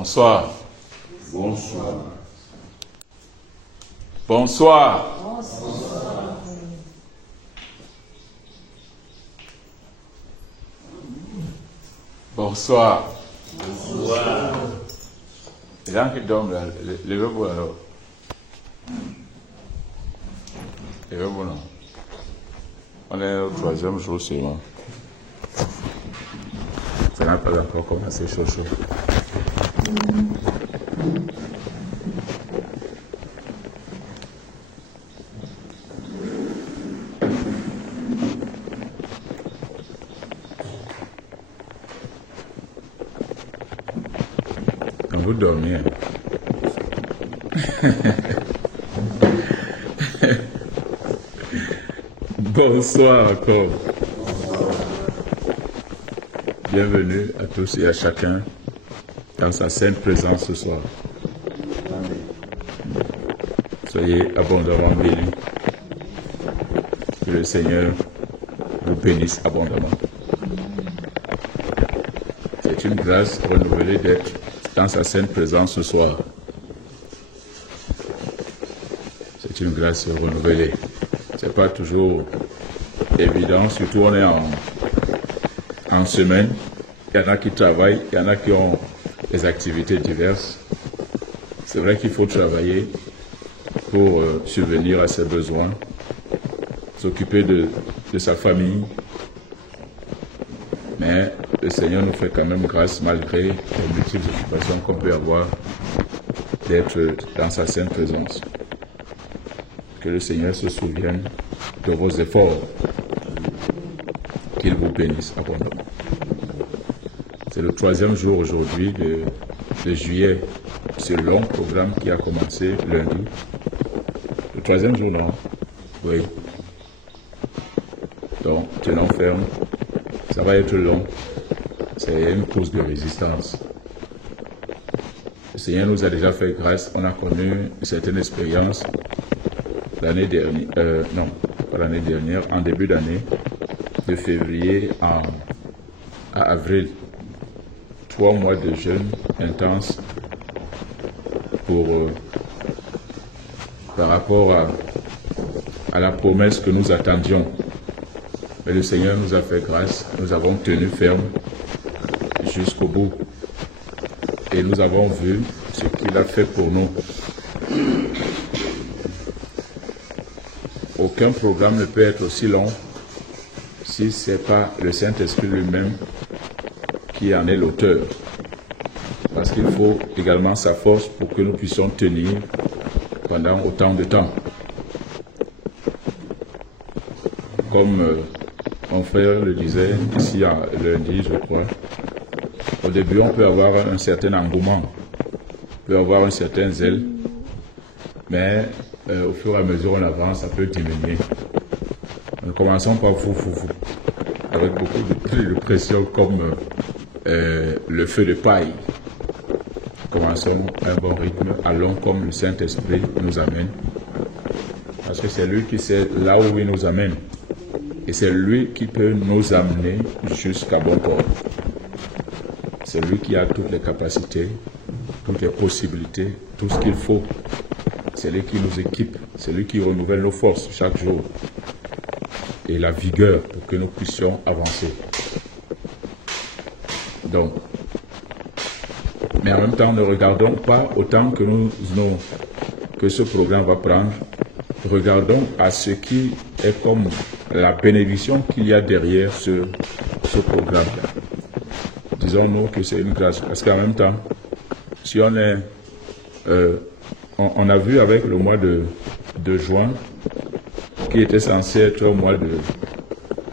Bonsoir. Bonsoir. Bonsoir. Bonsoir. Bonsoir. Les gens qui dorment là, levez-vous alors. Levez-vous non. On est au 3e jour seulement. Ça n'a pas encore commencé chaud. Quand vous dormez, bonsoir encore. Bienvenue à tous et à chacun dans sa sainte présence ce soir. Soyez abondamment bénis. Que le Seigneur vous bénisse abondamment. C'est une grâce renouvelée d'être dans sa sainte présence ce soir. C'est une grâce renouvelée. C'est pas toujours évident, surtout on est en semaine. Il y en a qui travaillent, il y en a qui ont des activités diverses. C'est vrai qu'il faut travailler pour subvenir à ses besoins, s'occuper de sa famille. Mais le Seigneur nous fait quand même grâce, malgré les multiples occupations qu'on peut avoir, d'être dans sa sainte présence. Que le Seigneur se souvienne de vos efforts. Qu'il vous bénisse abondamment. C'est le 3e jour aujourd'hui de juillet. Ce long programme qui a commencé lundi. Le 3e jour, non? Oui. Donc, tenons ferme. Ça va être long. C'est une course de résistance. Le Seigneur nous a déjà fait grâce. On a connu une certaine expérience l'année dernière. Non, pas l'année dernière. En début d'année. De février à avril. 3 mois de jeûne intense par rapport à la promesse que nous attendions. Mais le Seigneur nous a fait grâce. Nous avons tenu ferme jusqu'au bout. Et nous avons vu ce qu'il a fait pour nous. Aucun programme ne peut être aussi long si ce n'est pas le Saint-Esprit lui-même qui en est l'auteur. Parce qu'il faut également sa force pour que nous puissions tenir pendant autant de temps. Comme mon frère le disait ici lundi, je crois, au début on peut avoir un certain engouement, on peut avoir un certain zèle, mais au fur et à mesure on avance, ça peut diminuer. Nous commençons par fou, avec beaucoup de pression comme le feu de paille. Commençons à un bon rythme, allons comme le Saint-Esprit nous amène. Parce que c'est lui qui sait là où il nous amène. Et c'est lui qui peut nous amener jusqu'à bon port. C'est lui qui a toutes les capacités, toutes les possibilités, tout ce qu'il faut. C'est lui qui nous équipe, c'est lui qui renouvelle nos forces chaque jour. Et la vigueur pour que nous puissions avancer. Donc, mais en même temps, ne regardons pas autant que ce programme va prendre. Regardons à ce qui est comme la bénédiction qu'il y a derrière ce programme-là. Disons-nous que c'est une grâce. Parce qu'en même temps, si on est... on a vu avec le mois de juin, qui était censé être un mois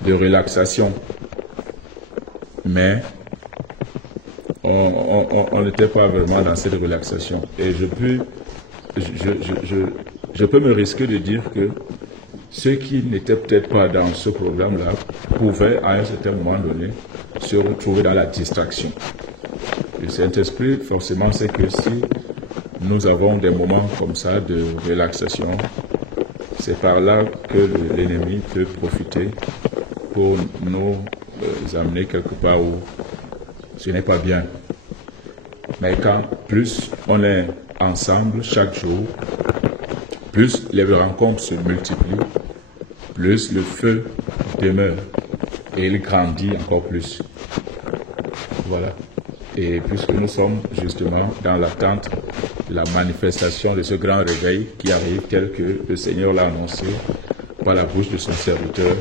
de relaxation. Mais on n'était pas vraiment dans cette relaxation. Et je peux me risquer de dire que ceux qui n'étaient peut-être pas dans ce programme-là pouvaient, à un certain moment donné, se retrouver dans la distraction. Le Saint-Esprit, forcément, c'est que si nous avons des moments comme ça de relaxation, c'est par là que l'ennemi peut profiter pour nous amener quelque part où ce n'est pas bien. Mais quand plus on est ensemble chaque jour, plus les rencontres se multiplient, plus le feu demeure et il grandit encore plus. Voilà. Et puisque nous sommes justement dans l'attente de la manifestation de ce grand réveil qui arrive tel que le Seigneur l'a annoncé par la bouche de son serviteur,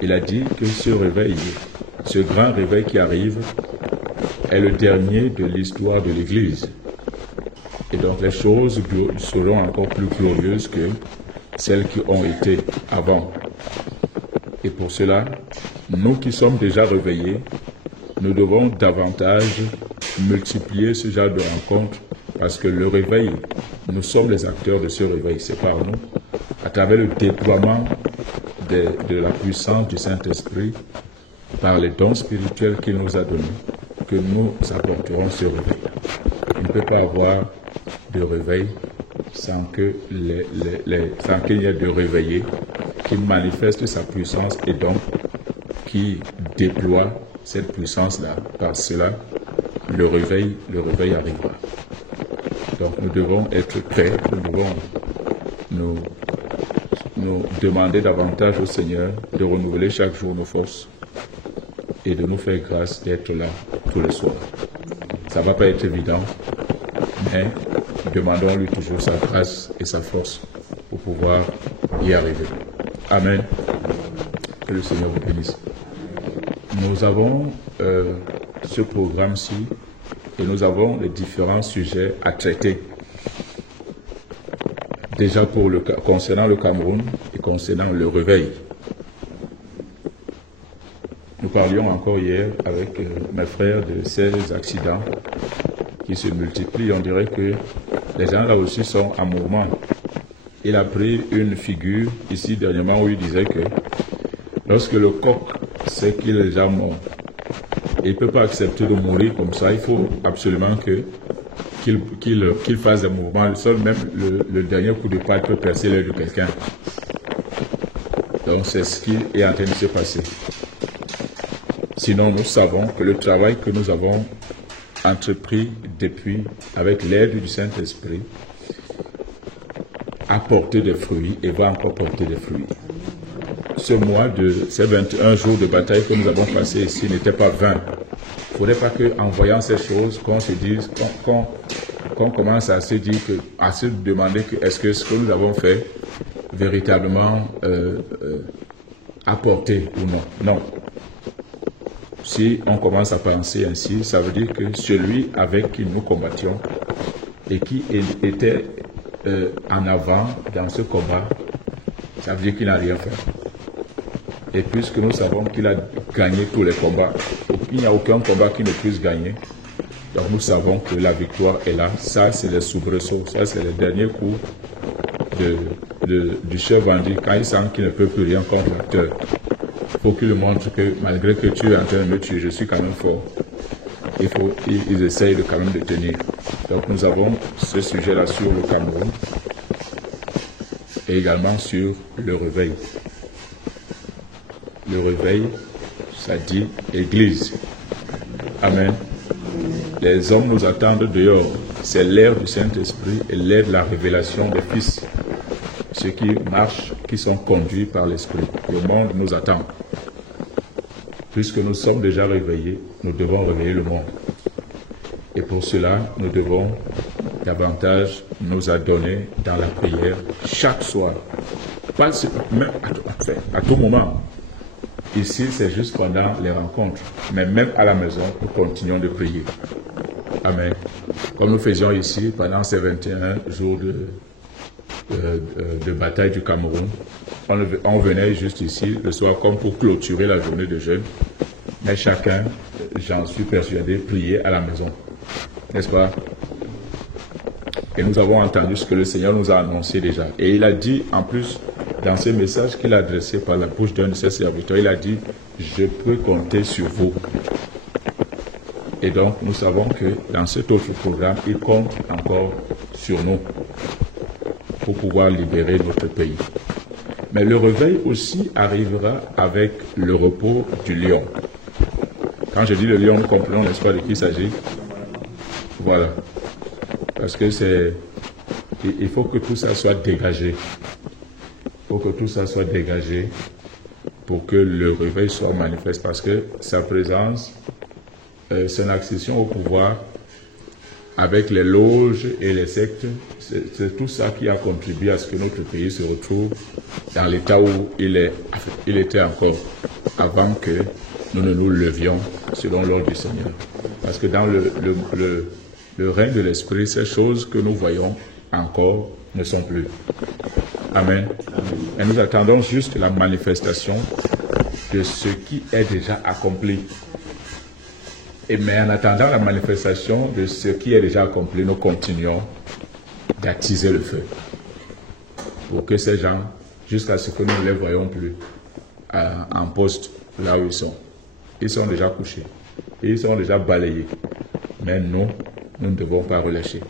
il a dit que ce réveil, ce grand réveil qui arrive, est le dernier de l'histoire de l'Église. Et donc les choses seront encore plus glorieuses que celles qui ont été avant. Et pour cela, nous qui sommes déjà réveillés, nous devons davantage multiplier ce genre de rencontres parce que le réveil, nous sommes les acteurs de ce réveil, c'est par nous, à travers le déploiement de la puissance du Saint-Esprit, par les dons spirituels qu'il nous a donnés, que nous apporterons ce réveil. Il ne peut pas avoir de réveil sans que sans qu'il y ait de réveillé qui manifeste sa puissance et donc qui déploie cette puissance-là. Par cela, le réveil arrivera. Donc nous devons être prêts, nous devons nous demander davantage au Seigneur de renouveler chaque jour nos forces et de nous faire grâce d'être là tous les soirs. Ça ne va pas être évident, mais demandons-lui toujours sa grâce et sa force pour pouvoir y arriver. Amen. Que le Seigneur vous bénisse. Nous avons ce programme-ci et nous avons les différents sujets à traiter. Déjà concernant le Cameroun et concernant le réveil. Nous parlions encore hier avec mes frères de ces accidents qui se multiplient. On dirait que les gens là aussi sont en mouvement. Il a pris une figure ici dernièrement où il disait que lorsque le coq sait qu'il est déjà mort, il ne peut pas accepter de mourir comme ça. Il faut absolument qu'il fasse des mouvements. Seul même le dernier coup de patte peut percer l'œil de quelqu'un. Donc c'est ce qui est en train de se passer. Sinon, nous savons que le travail que nous avons entrepris depuis, avec l'aide du Saint-Esprit, a porté des fruits et va encore porter des fruits. Ces 21 jours de bataille que nous avons passés ici n'étaient pas vains. Il ne faudrait pas qu'en voyant ces choses, qu'on se dise, qu'on commence à se dire, à se demander est-ce que ce que nous avons fait véritablement a porté ou non. Non. Si on commence à penser ainsi, ça veut dire que celui avec qui nous combattions et qui était en avant dans ce combat, ça veut dire qu'il n'a rien fait. Et puisque nous savons qu'il a gagné tous les combats, il n'y a aucun combat qui ne puisse gagner. Donc nous savons que la victoire est là. Ça, c'est les soubresauts. Ça, c'est le dernier coup du chef bandit. Quand il sent qu'il ne peut plus rien contre l'acteur, il faut qu'il lui montre que malgré que tu es en train de me tuer, je suis quand même fort. Ils essayent quand même de tenir. Donc nous avons ce sujet-là sur le Cameroun et également sur le réveil. Le réveil, ça dit Église. Amen. Les hommes nous attendent dehors. C'est l'ère du Saint-Esprit et l'ère de la révélation des fils. Ceux qui marchent, qui sont conduits par l'Esprit. Le monde nous attend. Puisque nous sommes déjà réveillés, nous devons réveiller le monde. Et pour cela, nous devons davantage nous adonner dans la prière chaque soir. Pas même à tout moment. Ici, c'est juste pendant les rencontres. Mais même à la maison, nous continuons de prier. Amen. Comme nous faisions ici pendant ces 21 jours de bataille du Cameroun, on venait juste ici le soir comme pour clôturer la journée de jeûne. Mais chacun, j'en suis persuadé, priait à la maison. N'est-ce pas? Et nous avons entendu ce que le Seigneur nous a annoncé déjà. Et il a dit, en plus, dans ce message qu'il a adressé par la bouche d'un de ses serviteurs, il a dit, je peux compter sur vous. Et donc, nous savons que dans cet autre programme, il compte encore sur nous pour pouvoir libérer notre pays. Mais le réveil aussi arrivera avec le repos du lion. Quand je dis le lion, nous comprenons, n'est-ce pas, de qui il s'agit? Voilà. Parce que il faut que tout ça soit dégagé. Il faut que tout ça soit dégagé pour que le réveil soit manifeste. Parce que sa présence, son accession au pouvoir, avec les loges et les sectes, c'est tout ça qui a contribué à ce que notre pays se retrouve dans l'état où il était encore avant que nous ne nous levions selon l'ordre du Seigneur. Parce que dans le règne de l'Esprit, ces choses que nous voyons encore ne sont plus. Amen. Et nous attendons juste la manifestation de ce qui est déjà accompli. Mais en attendant la manifestation de ce qui est déjà accompli, nous continuons d'attiser le feu. Pour que ces gens, jusqu'à ce que nous ne les voyons plus en poste là où ils sont déjà couchés. Ils sont déjà balayés. Mais nous ne devons pas relâcher.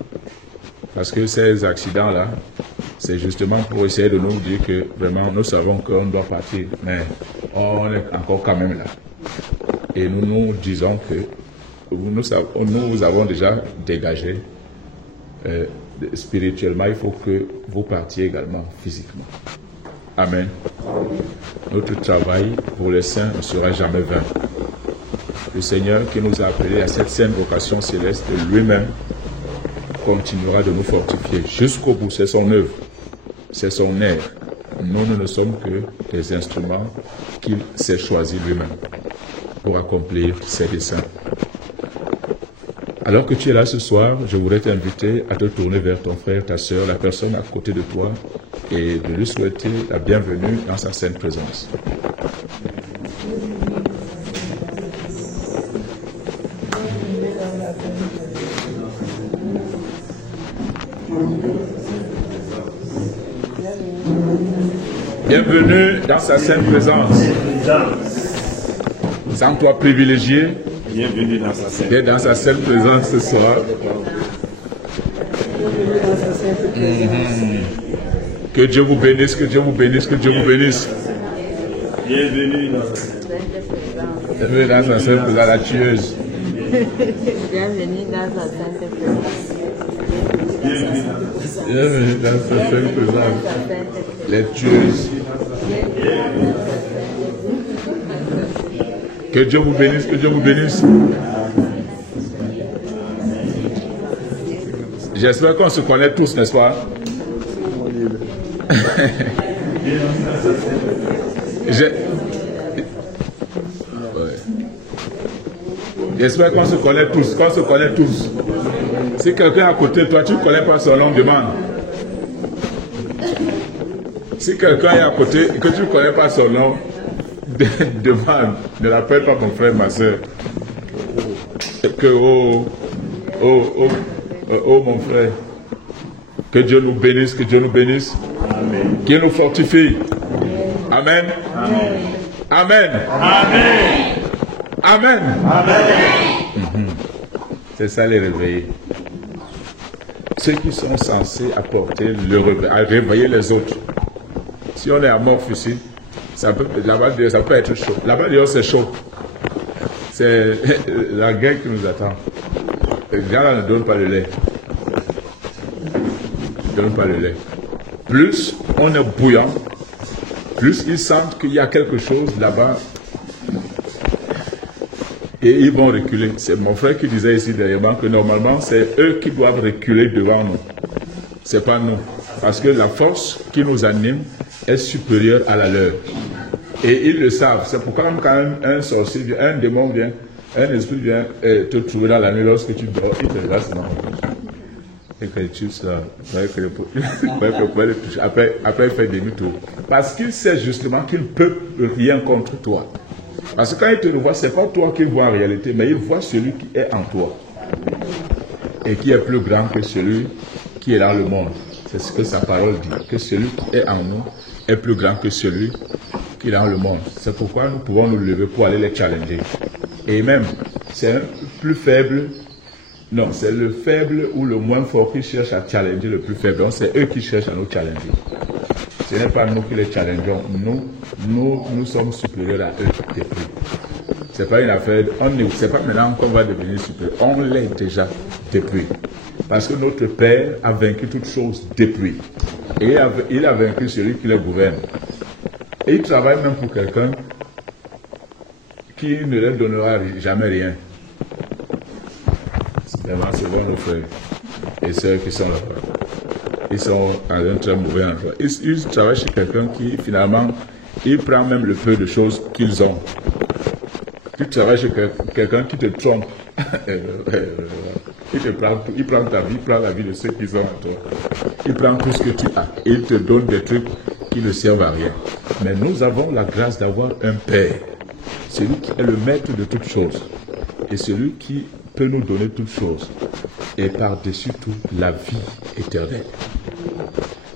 Parce que ces accidents-là, c'est justement pour essayer de nous dire que vraiment nous savons qu'on doit partir. Mais on est encore quand même là. Et nous nous disons que nous avons déjà dégagé spirituellement, il faut que vous partiez également physiquement. Amen. Notre travail pour les saints ne sera jamais vain. Le Seigneur qui nous a appelés à cette sainte vocation céleste lui-même continuera de nous fortifier jusqu'au bout. C'est son œuvre, c'est son air. Nous ne sommes que des instruments qu'il s'est choisis lui-même pour accomplir ses desseins. Alors que tu es là ce soir, je voudrais t'inviter à te tourner vers ton frère, ta soeur, la personne à côté de toi et de lui souhaiter la bienvenue dans sa sainte présence. Bienvenue dans sa sainte présence. Sans toi privilégié, Bienvenue dans sa sainte. d'être dans sa sainte présence ce soir. Que Dieu vous bénisse, que Dieu vous bénisse, que Dieu vous bénisse. Bienvenue dans sa sainte. Bienvenue dans sa sainte présence, la tueuse. Bienvenue dans sa sainte présence. Bienvenue dans sa sainte présence. Les tueuses. Que Dieu vous bénisse, que Dieu vous bénisse. J'espère qu'on se connaît tous, n'est-ce pas? J'espère qu'on se connaît tous, Si quelqu'un à côté de toi, tu ne connais pas son nom, demande. Si quelqu'un est à côté et que tu ne connais pas son nom, demande. Ne l'appelle pas mon frère, ma soeur. Que mon frère, que Dieu nous bénisse, Amen. qu'il nous fortifie. Amen. Amen. Amen. Amen. Amen. C'est ça les réveillés. Ceux qui sont censés apporter le réveil, à réveiller les autres. Si on est amorphe ici, là-bas ça peut être chaud. Là-bas d'ailleurs c'est chaud. C'est la guerre qui nous attend. Les gens là ne donnent pas le lait. Ils ne donnent pas le lait. Plus on est bouillant, plus ils sentent qu'il y a quelque chose là-bas. Et ils vont reculer. C'est mon frère qui disait ici dernièrement que normalement c'est eux qui doivent reculer devant nous. C'est pas nous. Parce que la force qui nous anime est supérieure à la leur. Et ils le savent. C'est pourquoi quand un sorcier vient, un démon vient, un esprit vient te trouver dans la nuit lorsque tu dors, il te regarde seulement. Et que tu ça, après il fait demi-tour. Parce qu'il sait justement qu'il ne peut rien contre toi. Parce que quand il te revoit, ce n'est pas toi qu'il voit en réalité, mais il voit celui qui est en toi. Et qui est plus grand que celui qui est dans le monde. C'est ce que sa parole dit. Que celui qui est en nous est plus grand que celui qui est dans le monde. C'est pourquoi nous pouvons nous lever pour aller les challenger. Et même, c'est un plus faible. Non, c'est le faible ou le moins fort qui cherche à challenger le plus faible. Donc c'est eux qui cherchent à nous challenger. Ce n'est pas nous qui les challengeons. Nous sommes supérieurs à eux. C'est pas une affaire, c'est pas maintenant qu'on va devenir supérieur. On l'est déjà depuis. Parce que notre Père a vaincu toutes choses depuis. Et il a vaincu celui qui le gouverne. Et il travaille même pour quelqu'un qui ne leur donnera jamais rien. Vraiment, c'est bon, nos frères et sœurs qui sont là-bas. Ils sont à un très mauvais endroit. Ils travaillent chez quelqu'un qui, finalement, il prend même le peu de choses qu'ils ont. Tu travailles chez quelqu'un qui te trompe. Il prend ta vie, il prend la vie de ceux qui sont à toi. Il prend tout ce que tu as. Et il te donne des trucs qui ne servent à rien. Mais nous avons la grâce d'avoir un Père. Celui qui est le maître de toutes choses. Et celui qui peut nous donner toutes choses. Et par-dessus tout, la vie éternelle.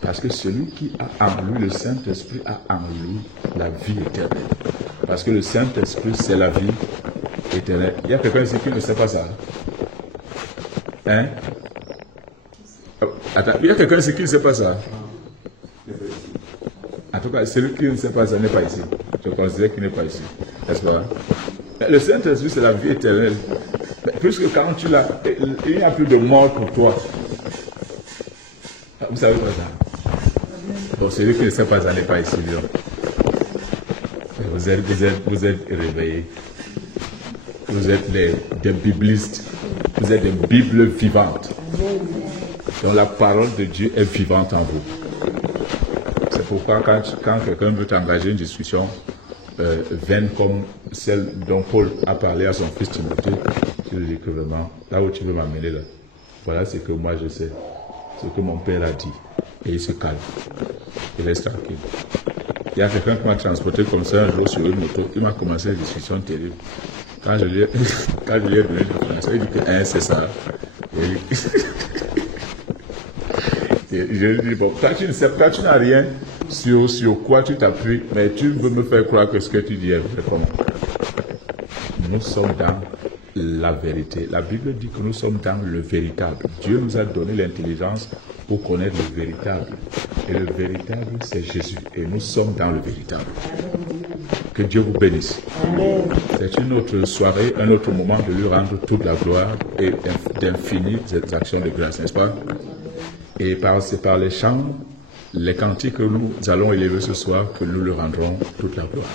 Parce que celui qui a en lui le Saint-Esprit a en lui la vie éternelle. Parce que le Saint-Esprit, c'est la vie éternelle. Il y a quelqu'un ici qui ne sait pas ça. Hein? Attends, il y a quelqu'un ici qui ne sait pas ça. En tout cas, celui qui ne sait pas ça n'est pas ici. Je considère qu'il n'est pas ici. N'est-ce pas? Le Saint-Esprit, c'est la vie éternelle. Puisque quand tu l'as, il n'y a plus de mort pour toi. Vous savez pas ça? Donc celui qui ne sait pas ça n'est pas ici. Vous êtes réveillés. Vous êtes des biblistes. Vous êtes des Bibles vivantes. Donc la parole de Dieu est vivante en vous. C'est pourquoi quand quelqu'un veut t'engager une discussion vaine comme celle dont Paul a parlé à son fils Timothée, tu lui dis que vraiment, là où tu veux m'amener là, voilà ce que moi je sais, ce que mon père a dit. Et il se calme. Il reste tranquille. Il y a quelqu'un qui m'a transporté comme ça un jour sur une moto, il m'a commencé une discussion terrible. Quand je lui ai donné le français, il dit que c'est ça. Je lui dis, bon, toi tu ne sais pas, tu n'as rien sur quoi tu t'appuies, mais tu veux me faire croire que ce que tu dis est vrai. Comment? Nous sommes dans la vérité. La Bible dit que nous sommes dans le véritable. Dieu nous a donné l'intelligence pour connaître le véritable. Et le véritable, c'est Jésus. Et nous sommes dans le véritable. Que Dieu vous bénisse. C'est une autre soirée, un autre moment de lui rendre toute la gloire et d'infinies actions de grâce, n'est-ce pas? Et c'est par les chants, les cantiques que nous allons élever ce soir que nous lui rendrons toute la gloire.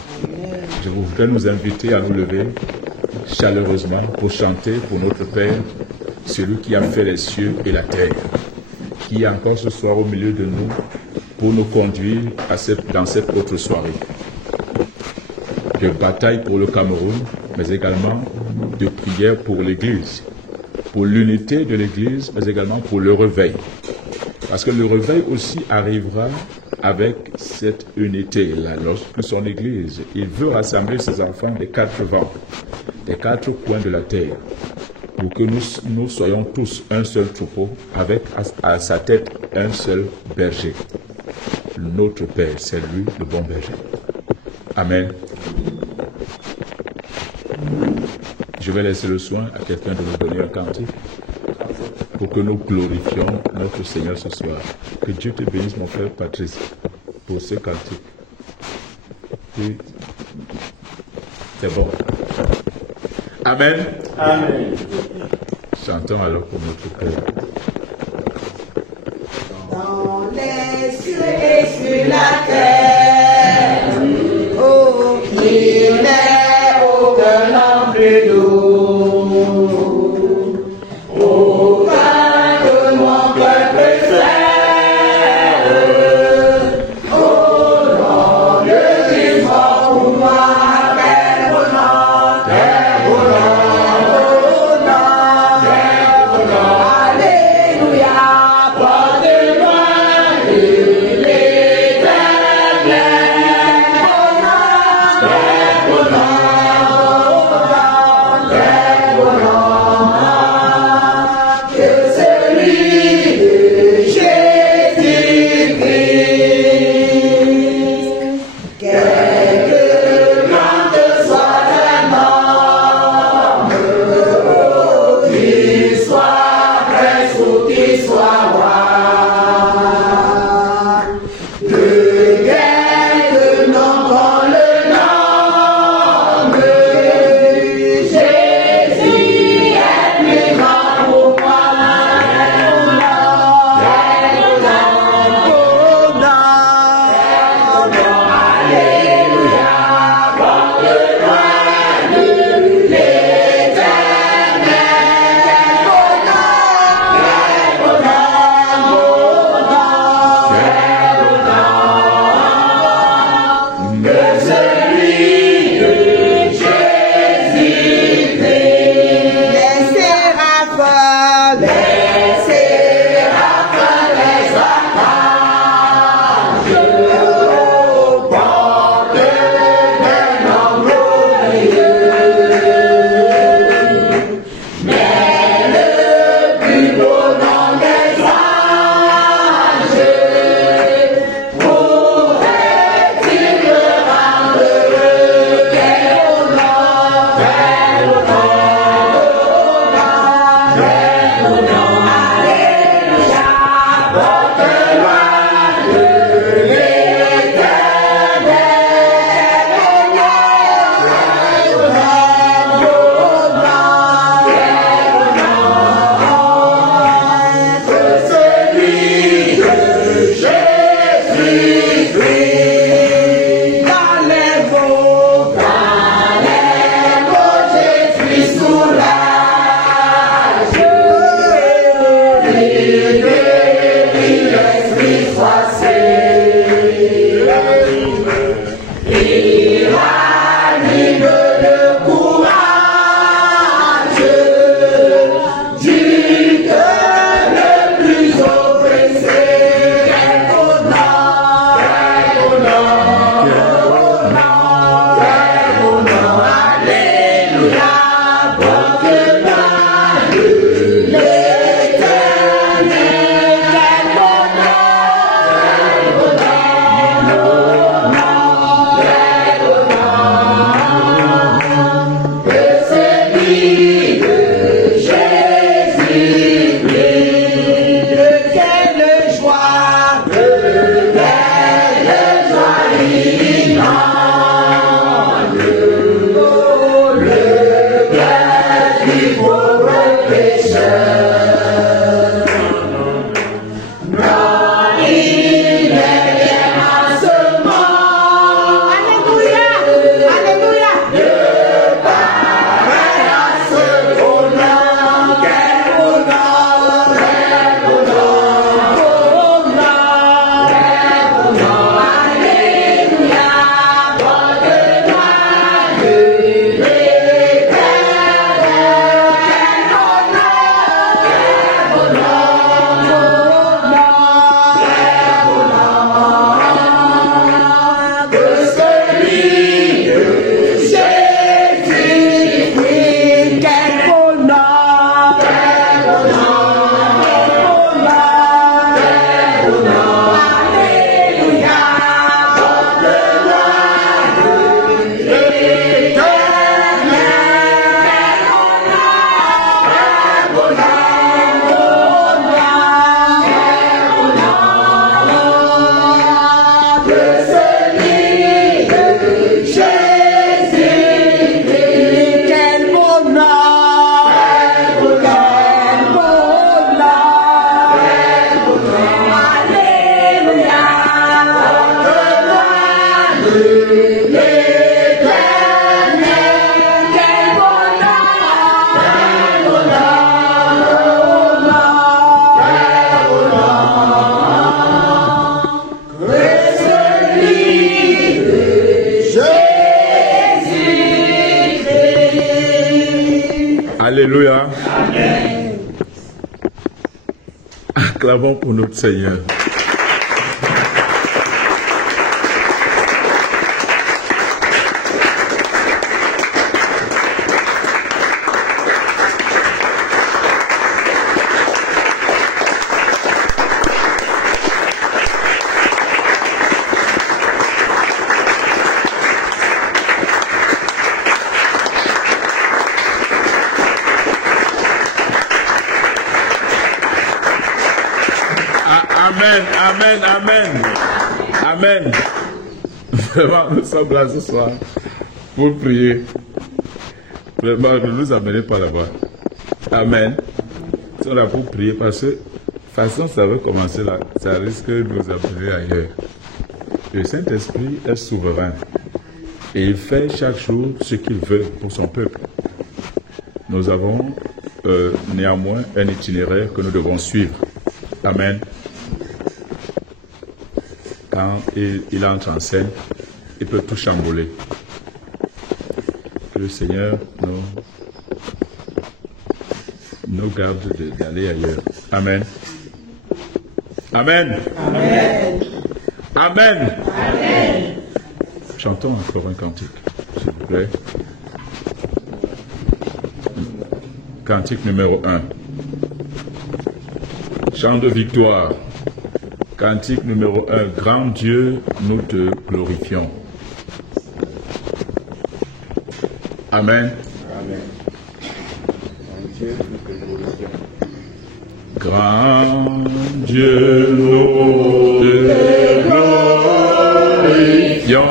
Je voudrais nous inviter à nous lever chaleureusement pour chanter pour notre Père, celui qui a fait les cieux et la terre, qui est encore ce soir au milieu de nous pour nous conduire dans cette autre soirée de bataille pour le Cameroun, mais également de prière pour l'Église, pour l'unité de l'Église, mais également pour le réveil. Parce que le réveil aussi arrivera avec cette unité-là, lorsque son Église, il veut rassembler ses enfants des quatre vents, des quatre coins de la terre, pour que nous soyons tous un seul troupeau, avec à sa tête un seul berger. Notre Père, c'est lui le bon berger. Amen. Je vais laisser le soin à quelqu'un de nous donner un cantique pour que nous glorifions notre Seigneur ce soir. Que Dieu te bénisse, mon frère Patrice, pour ce cantique. Et c'est bon. Amen. Amen. Chantons alors pour notre Père. Dans les cieux et sur la terre, oh, il n'est aucun homme plus doux. Alléluia, porte-moi, il est Alléluia. Acclamons pour notre Seigneur. Amen, amen, amen. Vraiment, nous sommes là ce soir pour prier. Vraiment, ne nous amenez pas là-bas. Amen. Nous sommes là pour prier parce que, de toute façon, ça va commencer là. Ça risque de nous amener ailleurs. Le Saint-Esprit est souverain. Et il fait chaque jour ce qu'il veut pour son peuple. Nous avons néanmoins un itinéraire que nous devons suivre. Amen. Quand il entre en scène, il peut tout chambouler. Que le Seigneur nous garde d'aller ailleurs. Amen. Amen. Amen. Amen. Amen. Chantons encore un cantique, s'il vous plaît. Cantique numéro 1. Chant de victoire. Cantique numéro 1. Grand Dieu, nous te glorifions. Amen. Amen. Grand Dieu, nous te glorifions.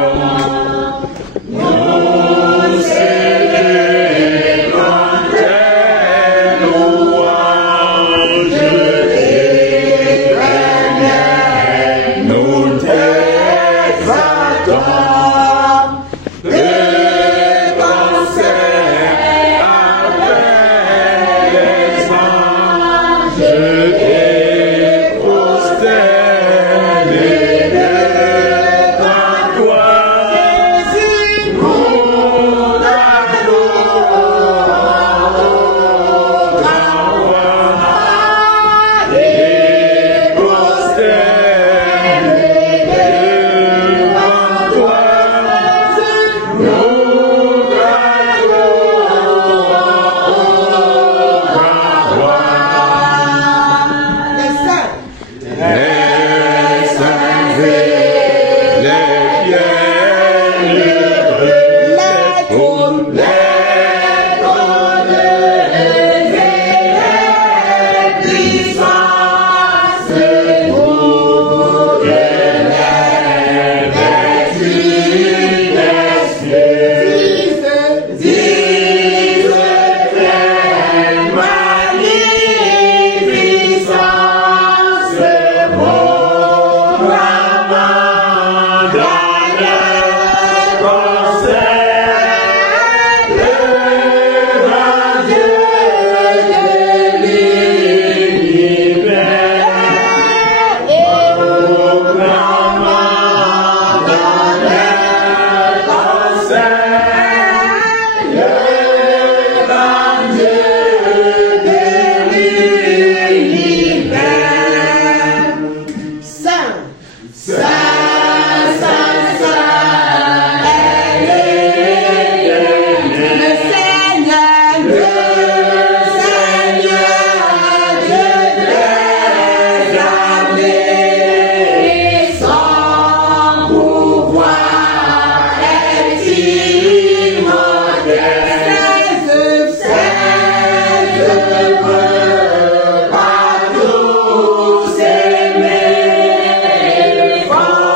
Oh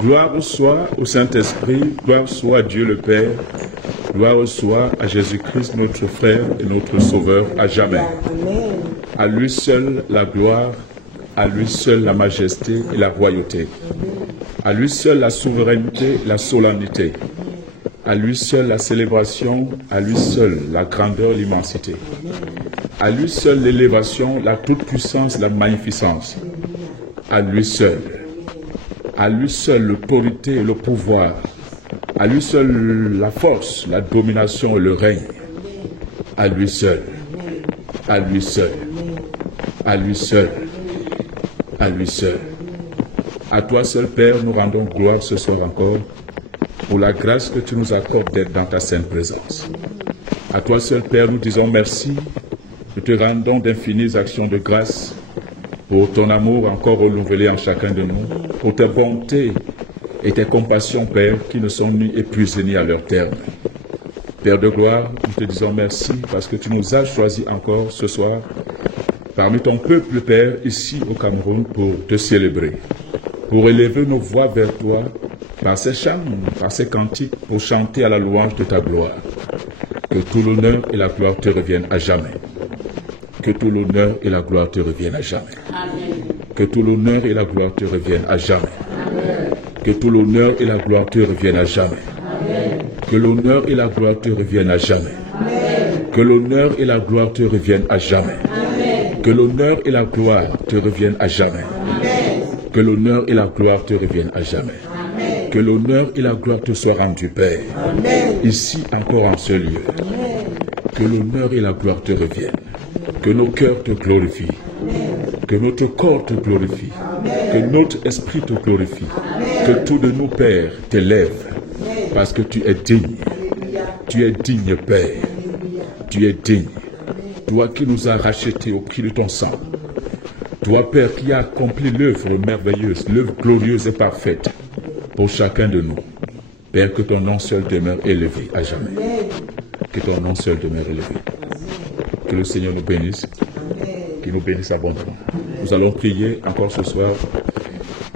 Gloire soit au Saint-Esprit, gloire soit à Dieu le Père, gloire soit à Jésus-Christ, notre frère et notre Sauveur, à jamais. Amen. À lui seul la gloire, à lui seul la majesté et la royauté. À lui seul la souveraineté, la solennité. À lui seul la célébration, à lui seul la grandeur, l'immensité. À lui seul l'élévation, la toute-puissance, la magnificence. À lui seul. À lui seul l'autorité et le pouvoir. À lui seul la force, la domination et le règne. À lui seul. À lui seul. À lui seul. À lui seul. À toi seul, Père, nous rendons gloire ce soir encore pour la grâce que tu nous accordes d'être dans ta sainte présence. À toi seul, Père, nous disons merci. Nous te rendons d'infinies actions de grâce pour ton amour encore renouvelé en chacun de nous, pour ta bonté et tes compassions, Père, qui ne sont ni épuisées ni à leur terme. Père de gloire, nous te disons merci parce que tu nous as choisis encore ce soir parmi ton peuple, Père, ici au Cameroun, pour te célébrer, pour élever nos voix vers toi par ces chants, par ces cantiques, pour chanter à la louange de ta gloire. Que tout l'honneur et la gloire te reviennent à jamais. Que tout l'honneur et la gloire te reviennent à jamais. Amen. Que tout l'honneur et la gloire te reviennent à jamais. Amen. Que tout l'honneur et la gloire te reviennent à jamais. Amen. Que l'honneur et la gloire te reviennent à jamais. Amen. Que l'honneur et la gloire te reviennent à jamais. Amen. Que l'honneur et la gloire te reviennent à jamais. Que l'honneur et la gloire te reviennent à jamais. Amen. Que l'honneur et la gloire te soient rendus, Père, ici encore en ce lieu. Que l'honneur et la gloire te reviennent. Que nos cœurs te glorifient. Que notre corps te glorifie. Que notre esprit te glorifie. Que tout de nous, Père, t'élève. Parce que tu es digne. Tu es digne, Père. Tu es digne. Toi qui nous as rachetés au prix de ton sang. Toi, Père, qui as accompli l'œuvre merveilleuse, l'œuvre glorieuse et parfaite pour chacun de nous. Père, que ton nom seul demeure élevé à jamais. Que ton nom seul demeure élevé. Que le Seigneur nous bénisse. Qu'il nous bénisse abondamment. Nous allons prier encore ce soir,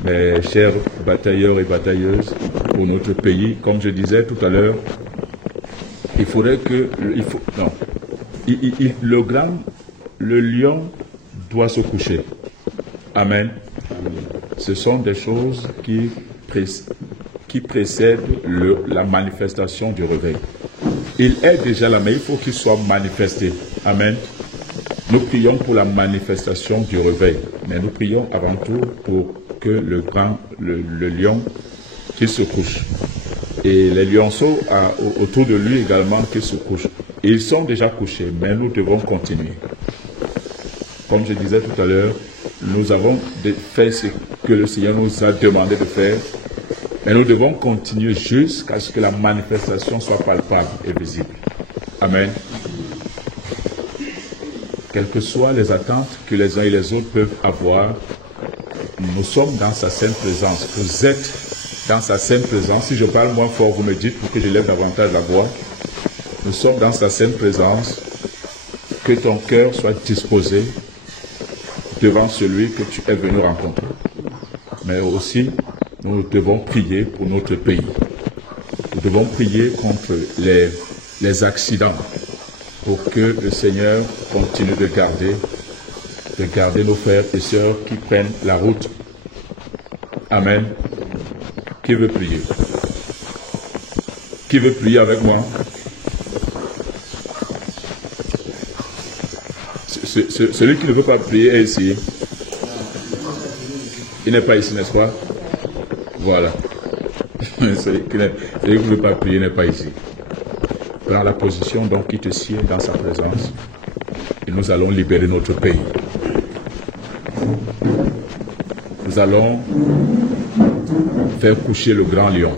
mes chers batailleurs et batailleuses, pour notre pays. Comme je disais tout à l'heure, il faudrait que... le lion doit se coucher. Amen. Ce sont des choses qui précèdent la manifestation du réveil. Il est déjà là, mais il faut qu'il soit manifesté. Amen. Nous prions pour la manifestation du réveil, mais nous prions avant tout pour que le lion qu'il se couche. Et les lionceaux autour de lui également qu'ils se couchent. Et ils sont déjà couchés, mais nous devons continuer. Comme je disais tout à l'heure, nous avons fait ce que le Seigneur nous a demandé de faire, mais nous devons continuer jusqu'à ce que la manifestation soit palpable et visible. Amen. Quelles que soient les attentes que les uns et les autres peuvent avoir, nous sommes dans sa sainte présence. Vous êtes dans sa sainte présence. Si je parle moins fort, vous me dites pour que j'élève davantage la voix. Nous sommes dans sa sainte présence. Que ton cœur soit disposé devant celui que tu es venu rencontrer. Mais aussi, nous devons prier pour notre pays. Nous devons prier contre les accidents pour que le Seigneur continue de garder nos frères et sœurs qui prennent la route. Amen. Qui veut prier? Qui veut prier avec moi? Celui qui ne veut pas prier est ici. Il n'est pas ici, n'est-ce pas? Voilà. Celui qui ne veut pas prier n'est pas ici. Prends la position donc qui te sied dans sa présence. Et nous allons libérer notre pays. nous allons faire coucher le grand lion.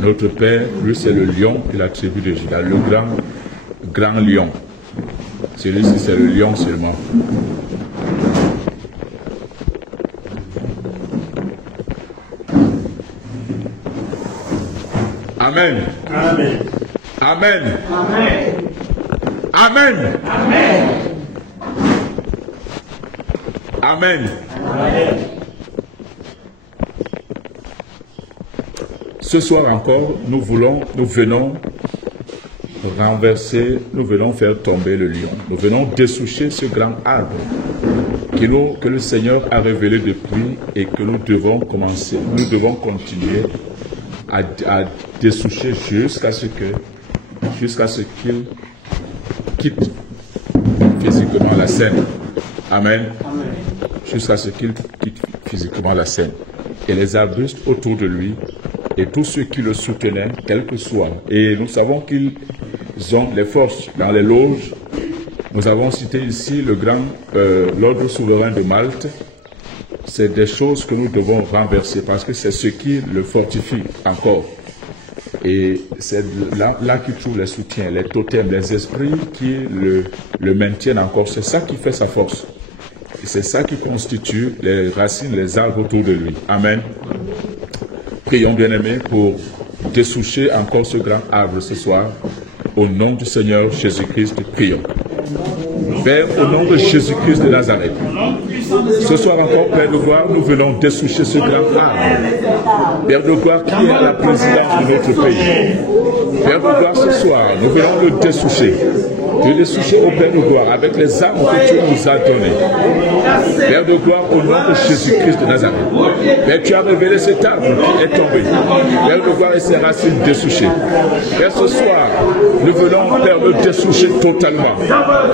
Notre Père, lui, c'est le lion de la tribu de Juda, le grand lion. Celui-ci, c'est le lion seulement. Amen. Amen. Amen. Amen. Amen. Amen. Amen. Amen. Ce soir encore, nous venons renverser, nous venons faire tomber le lion. Nous venons dessoucher ce grand arbre que le Seigneur a révélé depuis et que nous devons commencer. Nous devons continuer à dessoucher jusqu'à ce qu'il quitte physiquement la scène. Amen. Jusqu'à ce qu'il quitte physiquement la scène. Et les arbustes autour de lui et tous ceux qui le soutenaient, quel que soit. Et nous savons qu'ils ont les forces dans les loges. Nous avons cité ici l'ordre souverain de Malte. C'est des choses que nous devons renverser parce que c'est ce qui le fortifie encore. Et c'est là qu'il trouve les soutiens, les totems, les esprits qui le maintiennent encore. C'est ça qui fait sa force. Et c'est ça qui constitue les racines, les arbres autour de lui. Amen. Prions, bien-aimés, pour dessoucher encore ce grand arbre ce soir. Au nom du Seigneur Jésus-Christ, prions. Père, au nom de Jésus-Christ de Nazareth, ce soir encore, Père de gloire, nous venons dessoucher ce grand arbre. Père de gloire, qui est à la présidence de notre pays. Père de gloire, ce soir, nous venons le dessoucher. De dessoucher au Père de gloire avec les armes que tu nous as données. Père de gloire, au nom de Jésus-Christ de Nazareth. Père, tu as révélé cet arbre qui est tombé. Père de gloire et ses racines dessouchées. Père, ce soir, nous venons, Père, le dessoucher totalement.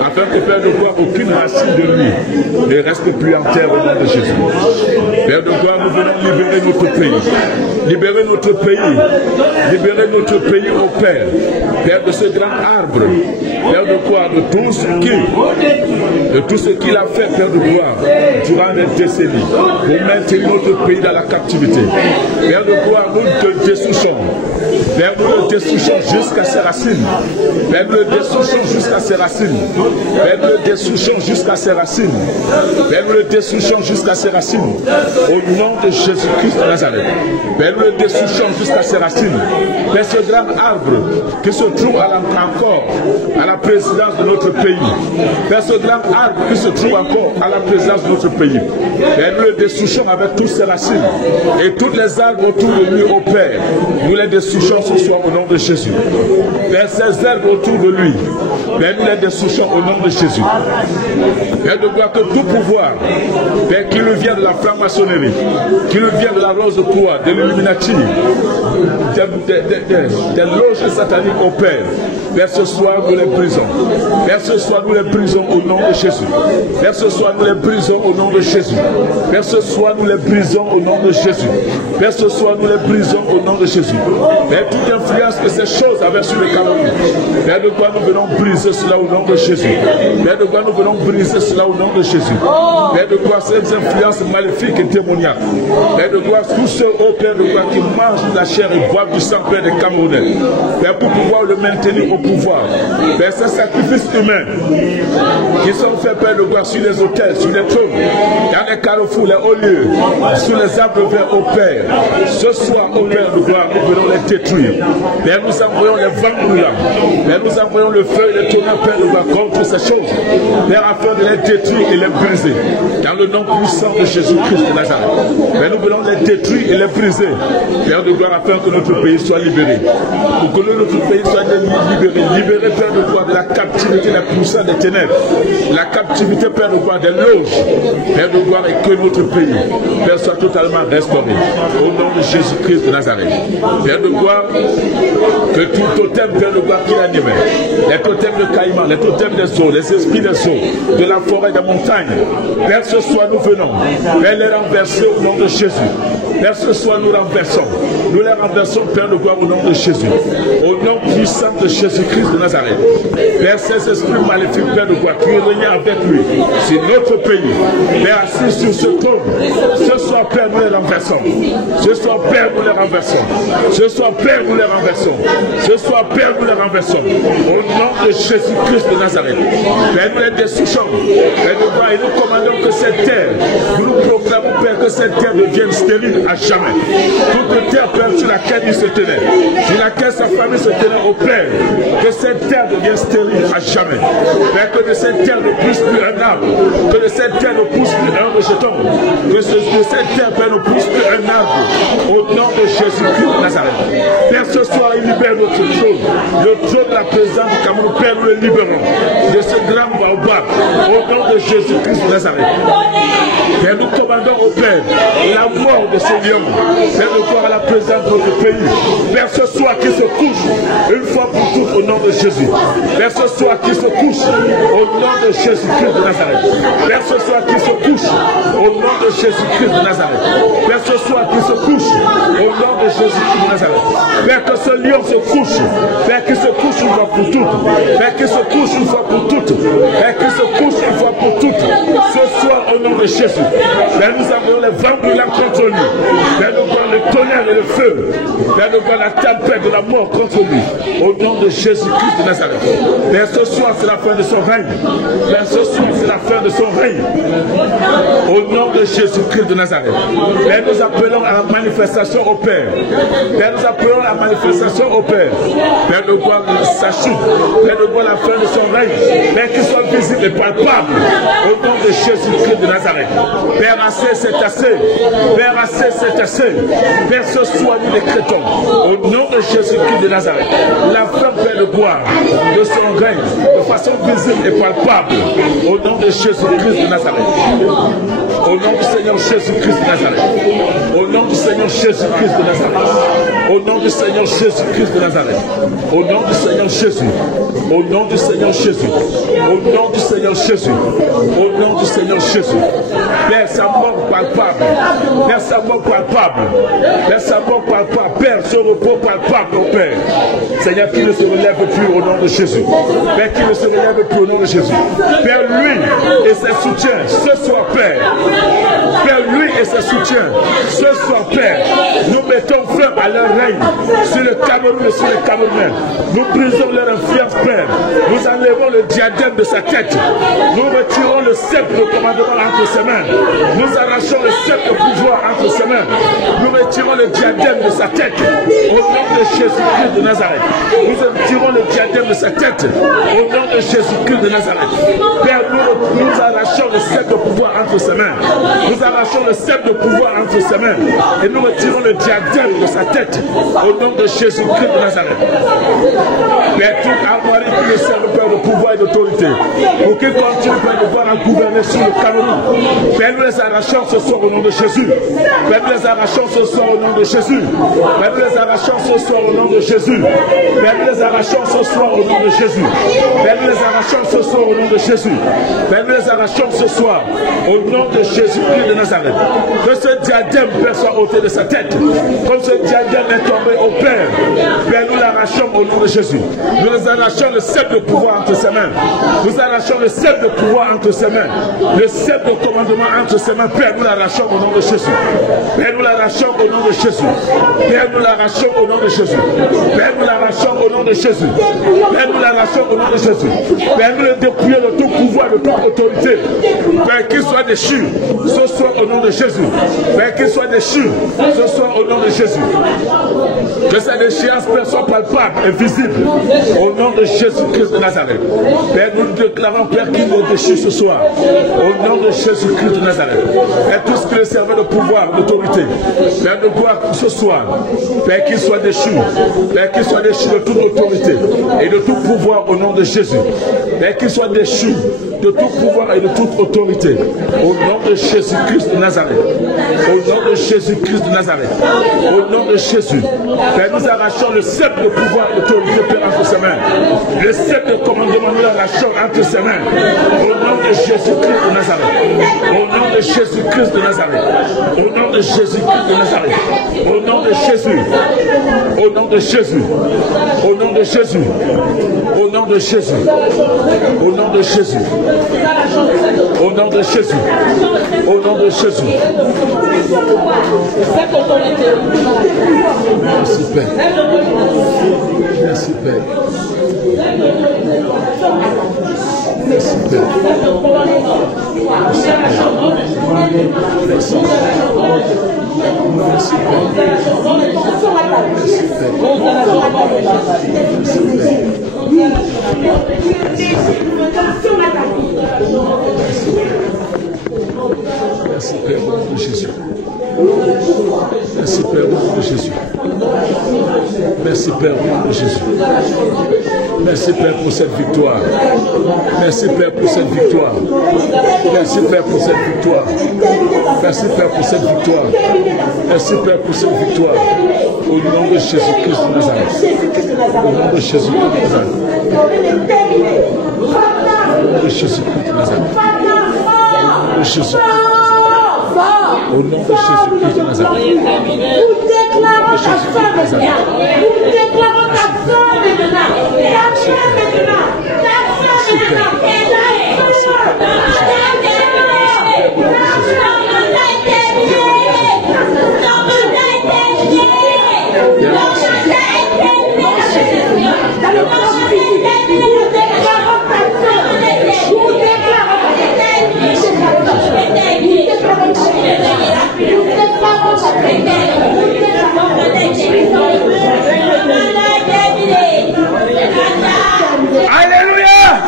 Afin que, Père de gloire, aucune racine de lui ne reste plus en terre au nom de Jésus. Père de gloire, nous venons libérer notre pays. Libérer notre pays. Libérer notre pays au Père. Père, de ce grand arbre. Père de gloire, de tout ce qu'il a fait, Père de gloire, durant les décennies, pour maintenir notre pays dans la captivité. Père de gloire, nous te dessouchons. Père, nous le dessouchons jusqu'à ses racines. Père, nous le dessouchons jusqu'à ses racines. Père, nous le dessouchons jusqu'à ses racines. Père, nous le dessouchons jusqu'à ses racines. Au nom de Jésus-Christ de Nazareth. Père, nous le dessouchons jusqu'à ses racines. Père, ce grand arbre qui se trouve encore à la présidence de notre pays. Père, ce grand arbre qui se trouve encore à la présidence de notre pays. Père, nous le dessouchons avec toutes ses racines. Et toutes les arbres autour de lui, au Père, nous les dessouchons ce soir au nom de Jésus. Père, ces arbres autour de lui, Père, nous les dessouchons au nom de Jésus. Père, de gloire, que tout pouvoir, Père, qui nous vient de la franc-maçonnerie, qui nous vient de la rose de poids, de l'Illuminati, des loges sataniques au Père. Père, ce soir, nous les brisons. Père, ce soir, nous les brisons au nom de Jésus. Père, ce soir, nous les brisons au nom de Jésus. Père, ce soir, nous les brisons au nom de Jésus. Père, ce soir, nous les brisons au nom de Jésus. Père, toute influence que ces choses avaient sur le Cameroun. Père, de quoi nous venons briser cela au nom de Jésus. Père, de quoi nous venons briser cela au nom de Jésus. Père, de quoi ces influences maléfiques et démoniaques. Père, de quoi tous ceux, oh Père, de quoi qui mangent de la chair et boivent du sang, Père, des Camerounais. Père, pour pouvoir le maintenir au pouvoir. Père, ces sacrifices humains qui sont faits, Père, de gloire, sur les autels, sur les trônes, dans les carrefours, les hauts lieux, sur les arbres verts, au Père. Ce soir, au Père de gloire, nous venons les détruire. Père, nous envoyons les vents brûlants. Père, nous envoyons le feu et le tonnerre, Père de gloire, contre ces choses. Père, afin de les détruire et les briser. Dans le nom puissant de Jésus-Christ de Nazareth. Père, nous venons les détruire et les briser. Père de gloire, afin que notre pays soit libéré. Pour que notre pays soit libéré. Libéré, Père de gloire, de la captivité, la puissance des ténèbres. La captivité, Père de gloire, des loges. Père de gloire, et que notre pays, Père, soit totalement restauré. Au nom de Jésus-Christ de Nazareth. Père de gloire, que tout totem, Père de gloire, qui l'animait, les totems de Caïman, les totems des eaux, les esprits des eaux, de la forêt, des montagnes, Père, ce soir nous venons, Père, les renverser au nom de Jésus. Père, ce soir nous renversons. Nous les renversons, Père de gloire, au nom de Jésus. Au nom puissant de Jésus. Jésus-Christ de Nazareth. Père, ces esprits maléfiques, Père de gloire, qui règnent avec lui sur notre pays. Père, assis sur ce trône. Ce soir, Père, nous les renversons. Ce soir, Père, nous les renversons. Ce soir, Père, nous les renversons. Ce soir, Père, nous les renversons. Au nom de Jésus-Christ de Nazareth. Père, nous les destruisons. Père de gloire, et nous commandons que cette terre, nous proclamons, Père, que cette terre devienne stérile à jamais. Toute terre, Père, sur laquelle il se tenait, sur laquelle sa famille se tenait au Père, que cette terre devienne stérile à jamais. Père, que de cette terre ne pousse plus un arbre, que de cette terre ne pousse plus un rejeton, que de cette terre, Père, ne pousse plus un arbre, au nom de Jésus-Christ de Nazareth. Père, ce soir, il libère notre trône, le trône de la présidence du Cameroun. Père, nous le libérons de ce grand baobab, au nom de Jésus-Christ de Nazareth. Père, nous commandons au Père la mort de ce lion. Père, nous voir à la présidence de notre pays. Père, ce soir qui se couche une fois pour toutes au nom de Jésus. Père, ce soir qui se couche au nom de Jésus-Christ de Nazareth. Père, ce soir qui se couche au nom de Jésus-Christ de Nazareth. Père, ce soir qui se couche au nom de Jésus-Christ de Nazareth. Père, que ce lion se couche. Père, qui se couche une fois pour toutes. Père, qui se couche une fois pour toutes. Père, qui se couche une fois pour toutes. Ce soir au nom de Jésus. Père, nous avons les vents brûlants contre lui. Père, nous avons le tonnerre et le feu. Père, nous avons la tempête de la mort contre lui. Au nom de Jésus-Christ de Nazareth. Père, ce soir, c'est la fin de son règne. Père, ce soir, c'est la fin de son règne. Au nom de Jésus-Christ de Nazareth. Père, nous appelons à la manifestation au Père. Père, nous appelons à la manifestation au Père. Père, nous voit sa chute. Père, nous voit la fin de son règne. Père, qu'il soit visible et palpable. Au nom de Jésus-Christ de Nazareth. Père, assez, c'est assez. Père, assez, c'est assez. Père, ce soir, nous décrétons, au nom de Jésus-Christ de Nazareth, la fin, Père, de gloire de son règne, de façon visible et palpable, au nom de Jésus-Christ de Nazareth. Au nom du Seigneur Jésus-Christ de Nazareth. Au nom du Seigneur Jésus-Christ de Nazareth. Au nom du Seigneur Jésus-Christ de Nazareth. Au nom du Seigneur Jésus. Au nom du Seigneur Jésus. Au nom du Seigneur Jésus. Au nom du Seigneur Jésus. Père, sa mort palpable. Père, sa mort palpable. Père, sa mort palpable. Père, ce repos palpable, au Père. Seigneur, qui ne se relève plus au nom de Jésus. Père, qui ne se relève plus au nom de Jésus. Père, lui et ses soutiens, ce soir, Père. Père, lui et ses soutiens, ce soir, Père, nous mettons fin à leur règne sur le Cameroun et sur les Camerounais. Nous brisons leur influence, Père. Nous enlevons le diadème de sa tête. Nous retirons le sceptre de commandement entre ses mains. Nous arrachons le sceptre de pouvoir entre ses mains. Nous retirons le diadème de sa tête. Au nom de Jésus-Christ de Nazareth. Nous retirons le diadème de sa tête. Au nom de Jésus-Christ de Nazareth. Père, nous arrachons le sceptre de pouvoir entre ses mains. Nous arrachons le sceptre de pouvoir entre ses mains. Et nous retirons le diadème de sa tête. Au nom de Jésus-Christ de Nazareth. Père, toute armoirie qui le serve, Père, de pouvoir et d'autorité. Pour qu'il continue, Père, de voir à gouverner sur le Cameroun. Père, nous les arrachons ce soir au nom de Jésus. Père, nous les arrachons ce soir au nom de Jésus. Père, nous les arrachons ce soir au nom de Jésus. Père, nous les arrachons ce soir au nom de Jésus. Père, nous les arrachons ce soir au nom de Jésus. Père, nous les arrachons ce soir au nom de Jésus-Christ de Nazareth. Que ce diadème, Père, soit ôté de sa tête. Comme ce diadème est tombé au Père. Père, nous l'arrachons au nom de Jésus. Nous les arrachons le sceptre de pouvoir entre ses mains. Nous arrachons le sceptre de pouvoir entre ses mains. Le sceptre de commandement entre ses mains. Père, nous l'arrachons au nom de Jésus. Père, nous l'arrachons au nom de Jésus. Père, nous l'arrachons au nom de Jésus. Père, nous l'arrachons au nom de Jésus. Père, nous l'arrachons au nom de Jésus. Père, nous le dépouillons de tout pouvoir, de toute autorité. Père, qu'il soit déchu ce soir au nom de Jésus. Père, qu'il soit déchu ce soir au nom de Jésus. Que sa déchéance, Père, soit palpable et visible au nom de Jésus-Christ de Nazareth. Père, nous déclarons, Père, qu'il est déchu ce soir au nom de Jésus-Christ de Nazareth. Père, tout ce qui est servait de pouvoir, d'autorité, Père, de gloire ce soir, Père, qu'il soit déchu. Père, qu'il soit déchu de toute autorité et de tout pouvoir au nom de Jésus. Père, qu'il soit déchu de tout pouvoir et de toute autorité au nom de Jésus-Christ de Nazareth. Au nom de Jésus-Christ de Nazareth. Au nom de Jésus. Père, nous arrachons le sceptre de pouvoir et d'autorité, Père, entre ses mains. Le sceptre de commandement, nous l'arrachons entre ses mains. Au nom de Jésus-Christ de Nazareth. Au nom de Jésus-Christ de Nazareth. Nazareth. Au nom de Jésus-Christ de Nazareth. Au nom de Jésus. Au nom de Jésus. Au nom de Jésus. Au nom de Jésus. Au nom de Jésus. Au nom de Jésus. Au nom de Jésus. Merci Père. Merci Père. Merci Père. Merci Père, au nom de Jésus. Merci Père, au nom de Jésus. Merci Père, au nom de Jésus. Merci Père pour cette victoire. Merci Père pour cette victoire. Merci Père pour cette victoire. Merci Père pour cette victoire. Merci Père pour cette victoire. Au nom de Jésus-Christ de Nazareth. Au nom de Jésus-Christ de Nazareth. Au nom de Jésus-Christ de Nazareth. Au nom de Jésus. Au nom de Jésus-Christ de Nazareth. Nous déclarons ta fin maintenant. Nous déclarons ta fin maintenant. Ta fin maintenant. Ta fin Alléluia!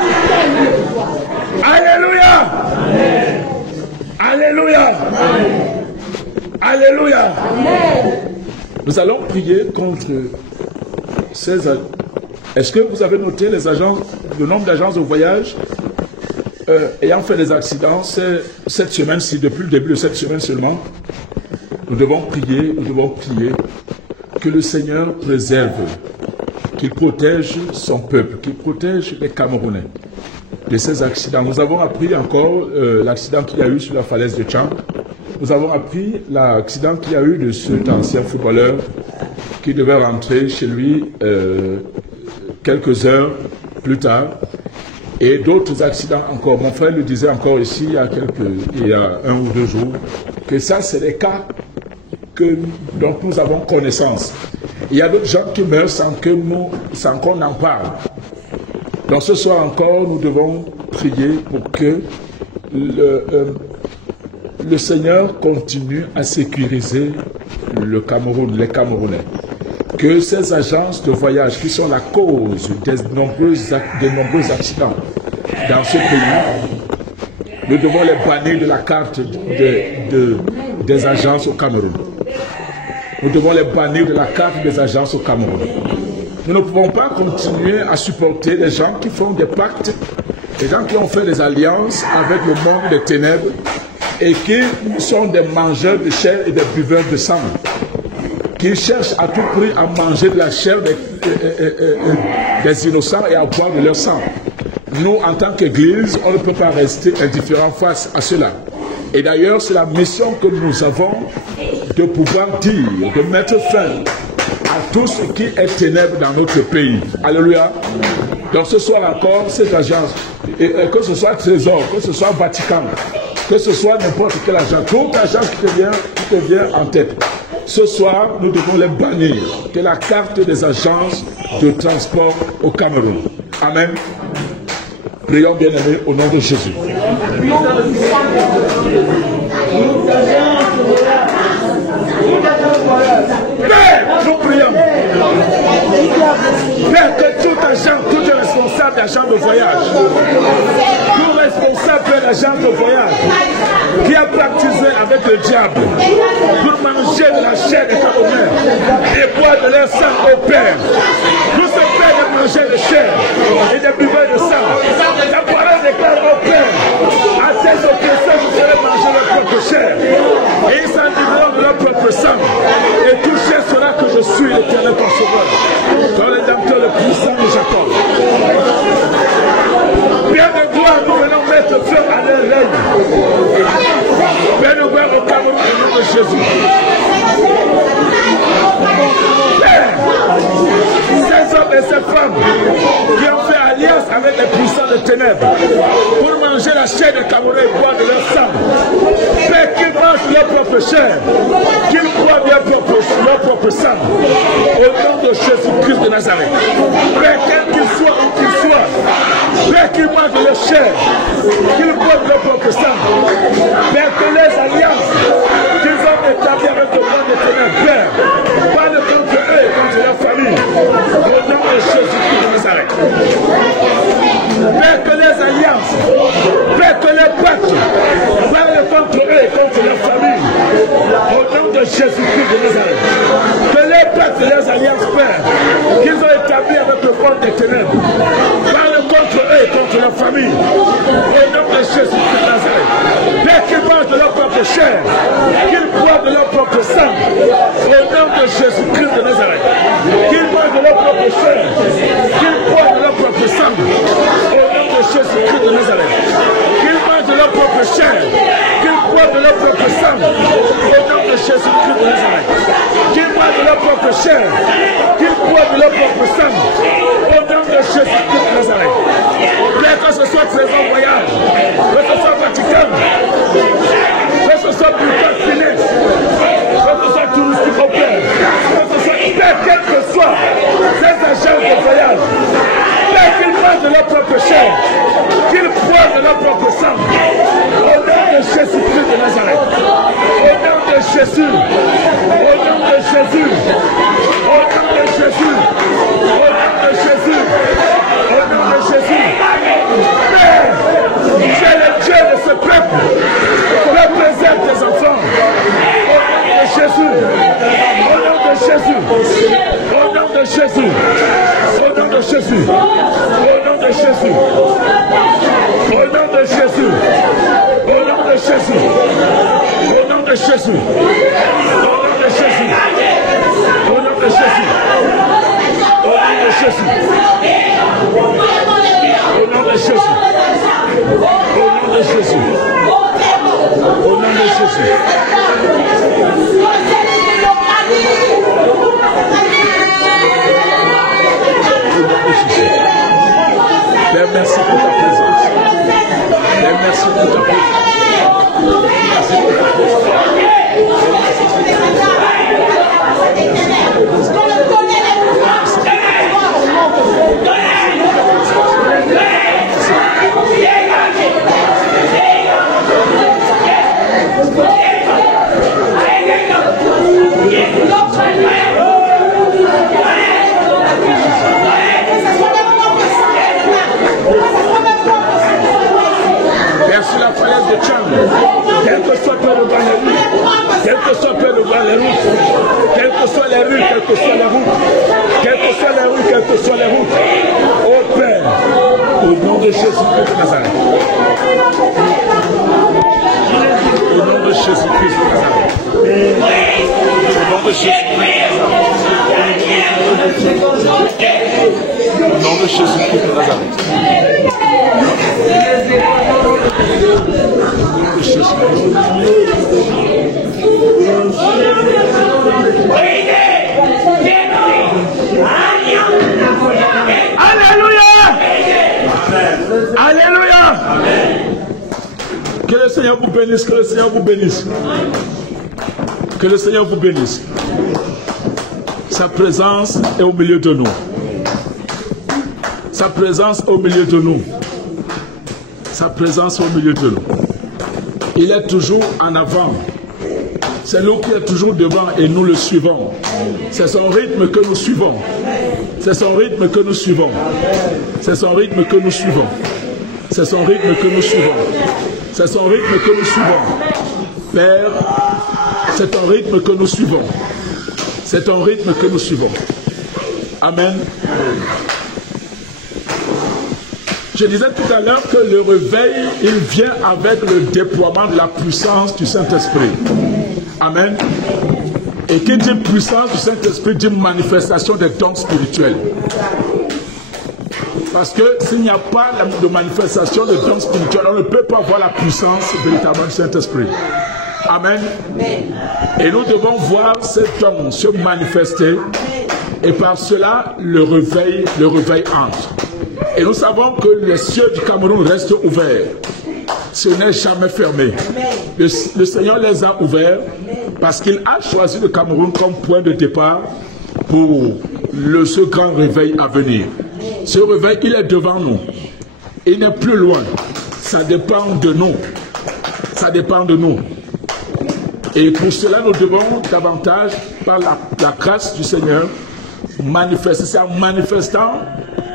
Alléluia! Alléluia! Alléluia! Nous allons prier contre ces... Est-ce que vous avez noté les agences, le nombre d'agences de voyage ayant fait des accidents cette semaine-ci, depuis le début de cette semaine seulement? Nous devons prier que le Seigneur préserve, qu'il protège son peuple, qu'il protège les Camerounais de ces accidents. Nous avons appris encore l'accident qu'il y a eu sur la falaise de Tchang. Nous avons appris l'accident qu'il y a eu de cet ancien footballeur qui devait rentrer chez lui quelques heures plus tard. Et d'autres accidents encore. Mon frère le disait encore ici, il y a 1 ou 2 jours, que ça, c'est les cas dont nous avons connaissance. Il y a d'autres gens qui meurent sans qu'on en parle. Donc ce soir encore, nous devons prier pour que le Seigneur continue à sécuriser le Cameroun, les Camerounais. Que ces agences de voyage qui sont la cause des nombreux accidents dans ce pays, nous devons les bannir de la carte des agences au Cameroun. Nous devons les bannir de la carte des agences au Cameroun. Nous ne pouvons pas continuer à supporter les gens qui font des pactes, les gens qui ont fait des alliances avec le monde des ténèbres et qui sont des mangeurs de chair et des buveurs de sang, qui cherchent à tout prix à manger de la chair des innocents et à boire de leur sang. Nous, en tant qu'Église, on ne peut pas rester indifférents face à cela. Et d'ailleurs, c'est la mission que nous avons de pouvoir dire, de mettre fin à tout ce qui est ténèbres dans notre pays. Alléluia. Donc ce soir encore, cette agence, que ce soit Trésor, que ce soit Vatican, que ce soit n'importe quelle agence, toute agence qui te vient en tête. Ce soir, nous devons les bannir de la carte des agences de transport au Cameroun. Amen. Prions bien-aimés au nom de Jésus. Père, nous prions. Père, que tout agent, tout responsable d'agent de voyage, tout responsable d'agent de voyage qui a baptisé avec le diable pour manger de la chair des Camerounais et boire de leur sang au Père. Nous sommes prêts de manger de chair et de buveurs de sang. La parole déclare au Père, à tes oppresseurs, vous allez manger leur propre chair et ils s'en livreront de leur propre sang. Et tout chair sera que je suis l'Éternel ton sauveur, ton rédempteur le puissant de Jacob. Père de gloire, nous venons mettre feu à leur règne. Père de gloire au Cameroun. les Camerounais boivent de leur sang. Père, qu'ils mangent leur propre chair, qu'ils boivent leur propre sang. Au nom de Jésus-Christ de Nazareth. Père, quel qu'il soit où qu'il soit, Père, qu'ils mangent de leur chair, qu'ils boivent de leur propre sang. Père, que les alliances qu'ils ont établies avec le monde des ténèbres, Père, parle contre eux et contre leur famille. Au nom de Jésus-Christ de Nazareth. Père, que les alliances, Père, que les pactes parlent contre eux et contre leur famille. Au nom de Jésus-Christ de Nazareth. Que les pactes et les alliances, Père, qu'ils ont établis avec le monde des ténèbres, parlent contre eux et contre leur famille. Au nom de Jésus-Christ de Nazareth. Père, qu'ils mangent de leur propre chair, qu'ils boivent de leur propre sang. Au nom de Jésus-Christ de Nazareth. Qu'ils mangent de leur propre chair, qu'ils boivent de leur propre sang. Au nom de Jésus-Christ de Nazareth. Qu'ils mangent de leur propre chair, qu'ils boivent de leur propre sang. Au nom de Jésus-Christ de Nazareth. Qu'ils mangent de leur propre chair, qu'ils boivent de leur propre sang. Au nom de Jésus-Christ de Nazareth. Père, que ce soit Trésor Voyage, que ce soit Vatican, que ce soit Bulletin Finesse, que ce soit Touristique au Père, que ce soit Père, quel que soit ces agents de voyage, Père, qu'ils mangent de leur propre chair, qu'ils boivent de leur propre sang. Au nom de Jésus-Christ de Nazareth. Au nom de Jésus. Au nom de Jésus. Au nom de Jésus. Au nom de Jésus. Au nom de Jésus. Père, tu es le Dieu de ce peuple. Représente tes enfants. Au nom de Jésus. Au nom de Jésus. Au nom de Jésus. Au nom de Jésus. Au nom de Jésus. Au nom de Jésus. Au nom de Jésus. Au nom de Jésus. Au nom de Jésus. Au nom de Jésus. Au nom de Jésus. Au nom de Jésus. Au nom de Jésus. Au nom de Jésus. Père, merci pour ta présence. Père, merci pour ta présence. Merci pour ta présence. Sur la falaise de Tchang, quel que soit Père devant les rues, quel que soit Père devant les routes, quelles que soient les rues, quelles que soient les routes, quelles que soient les rues, quelles que soient les routes, ô Père, au nom de Jésus-Christ de Nazareth, au nom de Jésus-Christ de Nazareth, au nom de Jésus-Christ de Nazareth. Alléluia! Alléluia! Que le Seigneur vous bénisse, que le Seigneur vous bénisse. Que le Seigneur vous bénisse. Sa présence est au milieu de nous. Sa présence au milieu de nous. Sa présence au milieu de nous. Il est toujours en avant. C'est nous qui est toujours devant et nous le suivons. C'est son rythme que nous suivons. C'est son rythme que nous suivons. C'est son rythme que nous suivons. C'est son rythme que nous suivons. C'est son rythme que nous suivons. Père, c'est ton rythme que nous suivons. C'est ton rythme que nous suivons. Amen. Je disais tout à l'heure que le réveil, il vient avec le déploiement de la puissance du Saint-Esprit. Amen. Et qui dit puissance du Saint-Esprit dit manifestation des dons spirituels. Parce que s'il n'y a pas de manifestation de dons spirituels, on ne peut pas voir la puissance véritablement du Saint-Esprit. Amen. Et nous devons voir ces dons se manifester. Et par cela, le réveil entre. Et nous savons que les cieux du Cameroun restent ouverts. ce n'est jamais fermé. Le Seigneur les a ouverts parce qu'il a choisi le Cameroun comme point de départ pour ce grand réveil à venir. Ce réveil, il est devant nous. Il n'est plus loin. Ça dépend de nous. Ça dépend de nous. Et pour cela, nous devons davantage, par la grâce du Seigneur, manifester. C'est en manifestant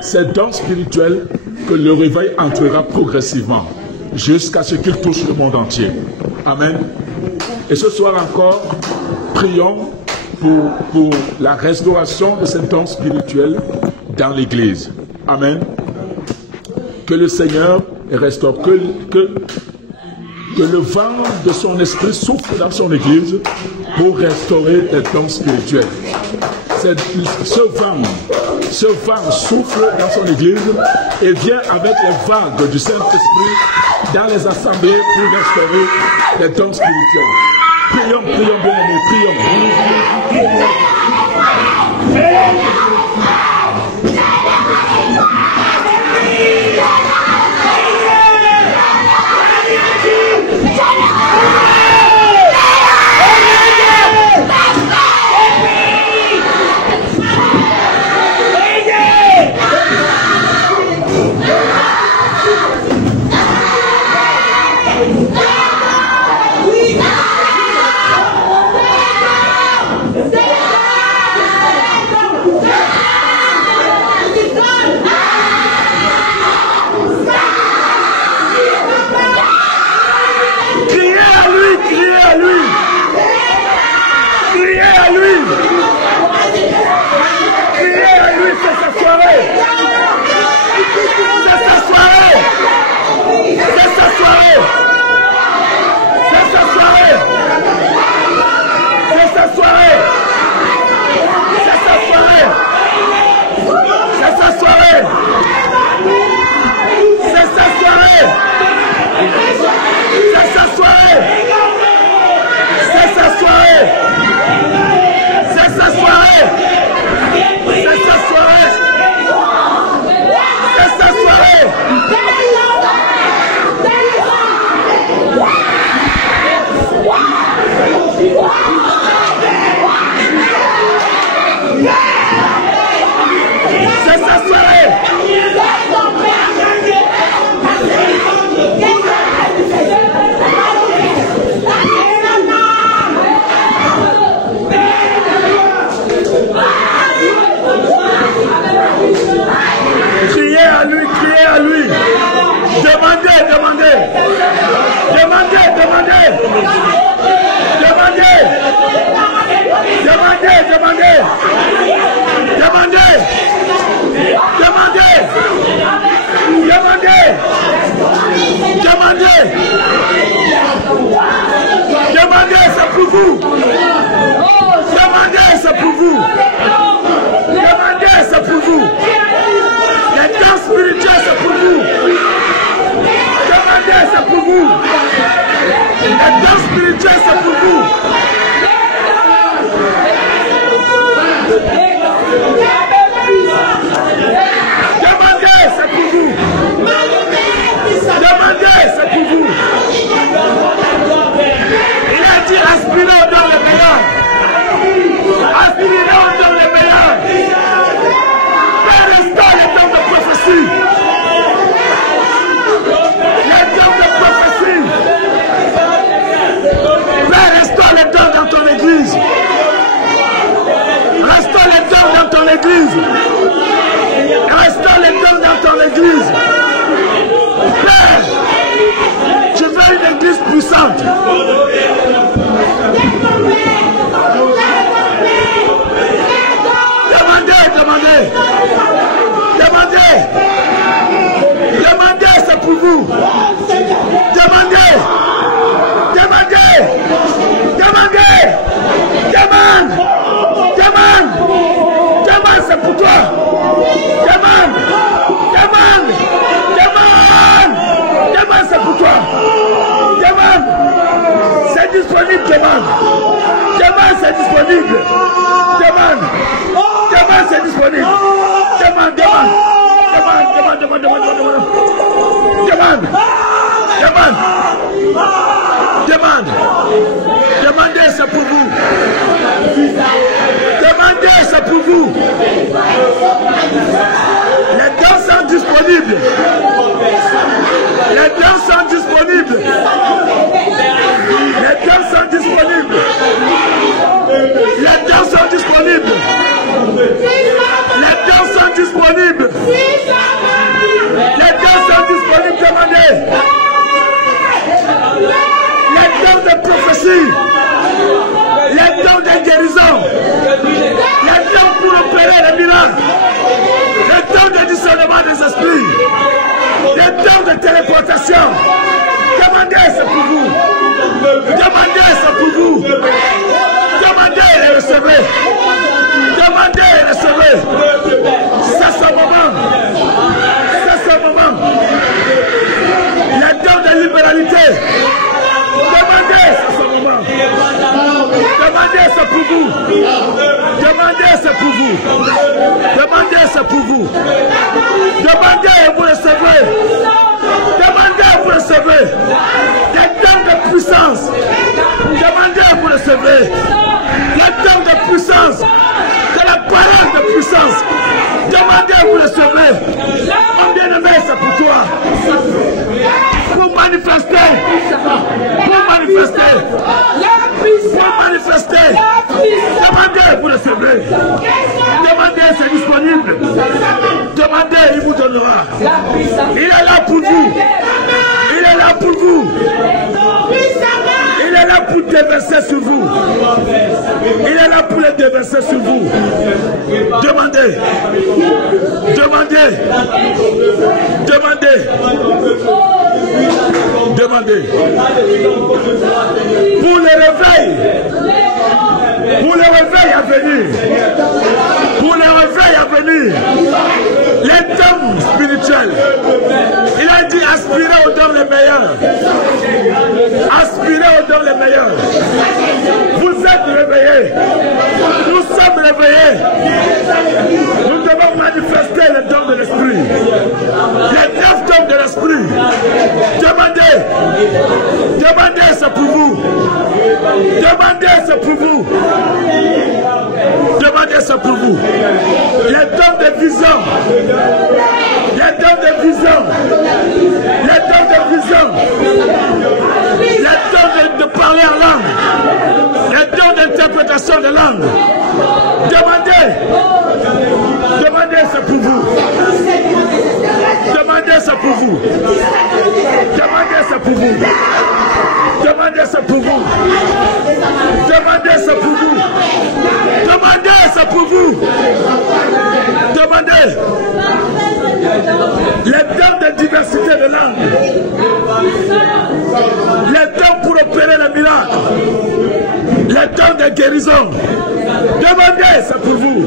ces dons spirituels que le réveil entrera progressivement jusqu'à ce qu'il touche le monde entier. Amen. Et ce soir encore, prions pour la restauration de ces dons spirituels dans l'Église. Amen. Que le Seigneur restaure, que le vent de son esprit souffle dans son Église pour restaurer les dons spirituels. Ce vent souffle dans son Église et vient avec les vagues du Saint-Esprit dans les assemblées pour restaurer les dons spirituels. Prions, prions, bien-aimés, prions. Demandez, c'est pour vous. Demandez, c'est pour vous. Demandez, c'est pour vous. Les dons spirituels, c'est pour vous. Demandez, c'est pour vous. Les dons spirituels, c'est pour vous. Demandez, c'est pour vous. Demandez, c'est pour vous. Il a dit aspirez aux dons les meilleurs. Aspirez aux dons les meilleurs. Mais restons les dons de prophétie. Les dons de prophétie. Mais restons les dons dans ton église. Restons les dons dans ton église. Restons les dons dans ton église. Père, tu veux une église puissante. Demandez, demandez. Demandez. Demandez, c'est pour vous. Demandez. Demandez. Demandez. Demande. Demande. Demande, c'est pour toi. Demande. Demande. Demande. Demande, c'est pour toi. Demande. C'est disponible, demande. Demande, c'est disponible. Demande. Demande, c'est disponible. Demande, demande. Demande, demande, demande, demande, demande. Demande. Demande. c'est pour vous. Demandez, c'est pour vous. Les dons sont disponibles. Les dons sont disponibles. Les dons sont disponibles. Les dons sont disponibles. Les dons sont disponibles. Les dons sont disponibles. Demandez. Les dons de prophétie. Les dons de guérison. Les dons pour opérer les miracles. Les dons de discernement des esprits. Les dons de téléportation. Demandez, c'est pour vous. Demandez, c'est pour vous. Demandez et recevez. Demandez et recevez. C'est ce moment. C'est ce moment. Les dons de libéralité. Demandez, c'est ce moment. Demandez, c'est pour vous. Demandez, c'est pour vous. Demandez, c'est pour vous. Demandez et vous recevez. Demandez et vous recevez. Les dons de puissance. Demandez et vous recevez. Les dons de puissance. De la parole de puissance. Demandez et vous recevez. Mon bien-aimé, c'est pour toi. Pour manifester. Pour manifester. Pour manifester. Demandez et vous recevez. Demandez, c'est disponible. Demandez, il vous donnera. Il est là pour vous. Il est là pour vous. Il est là pour déverser sur vous. Il est là pour les déverser sur vous. Demandez. Demandez. Demandez. Demandez. Pour le réveil. Pour le réveil à venir. Pour le réveil à venir. Les dons spirituels. Il a dit aspirez aux dons les meilleurs. Aspirez aux dons les meilleurs. Vous êtes réveillés. Nous sommes réveillés. Nous devons manifester les dons de l'esprit. Les 9 dons de l'esprit. Demandez. Demandez, c'est pour vous. Demandez, c'est pour vous. Demandez, c'est pour vous. Les dons de vision. Les dons de vision. Les dons de vision. Les dons de parler en langue. Les dons d'interprétation de langue. Demandez. Demandez, c'est pour vous. Demandez, c'est pour vous. Demandez, c'est pour vous. Demandez, c'est pour vous. Demandez, c'est pour vous. Demandez, c'est pour vous. Demandez. Les dons de diversité de langue. Les dons pour opérer les miracles. Les dons de guérison. Demandez, c'est pour vous.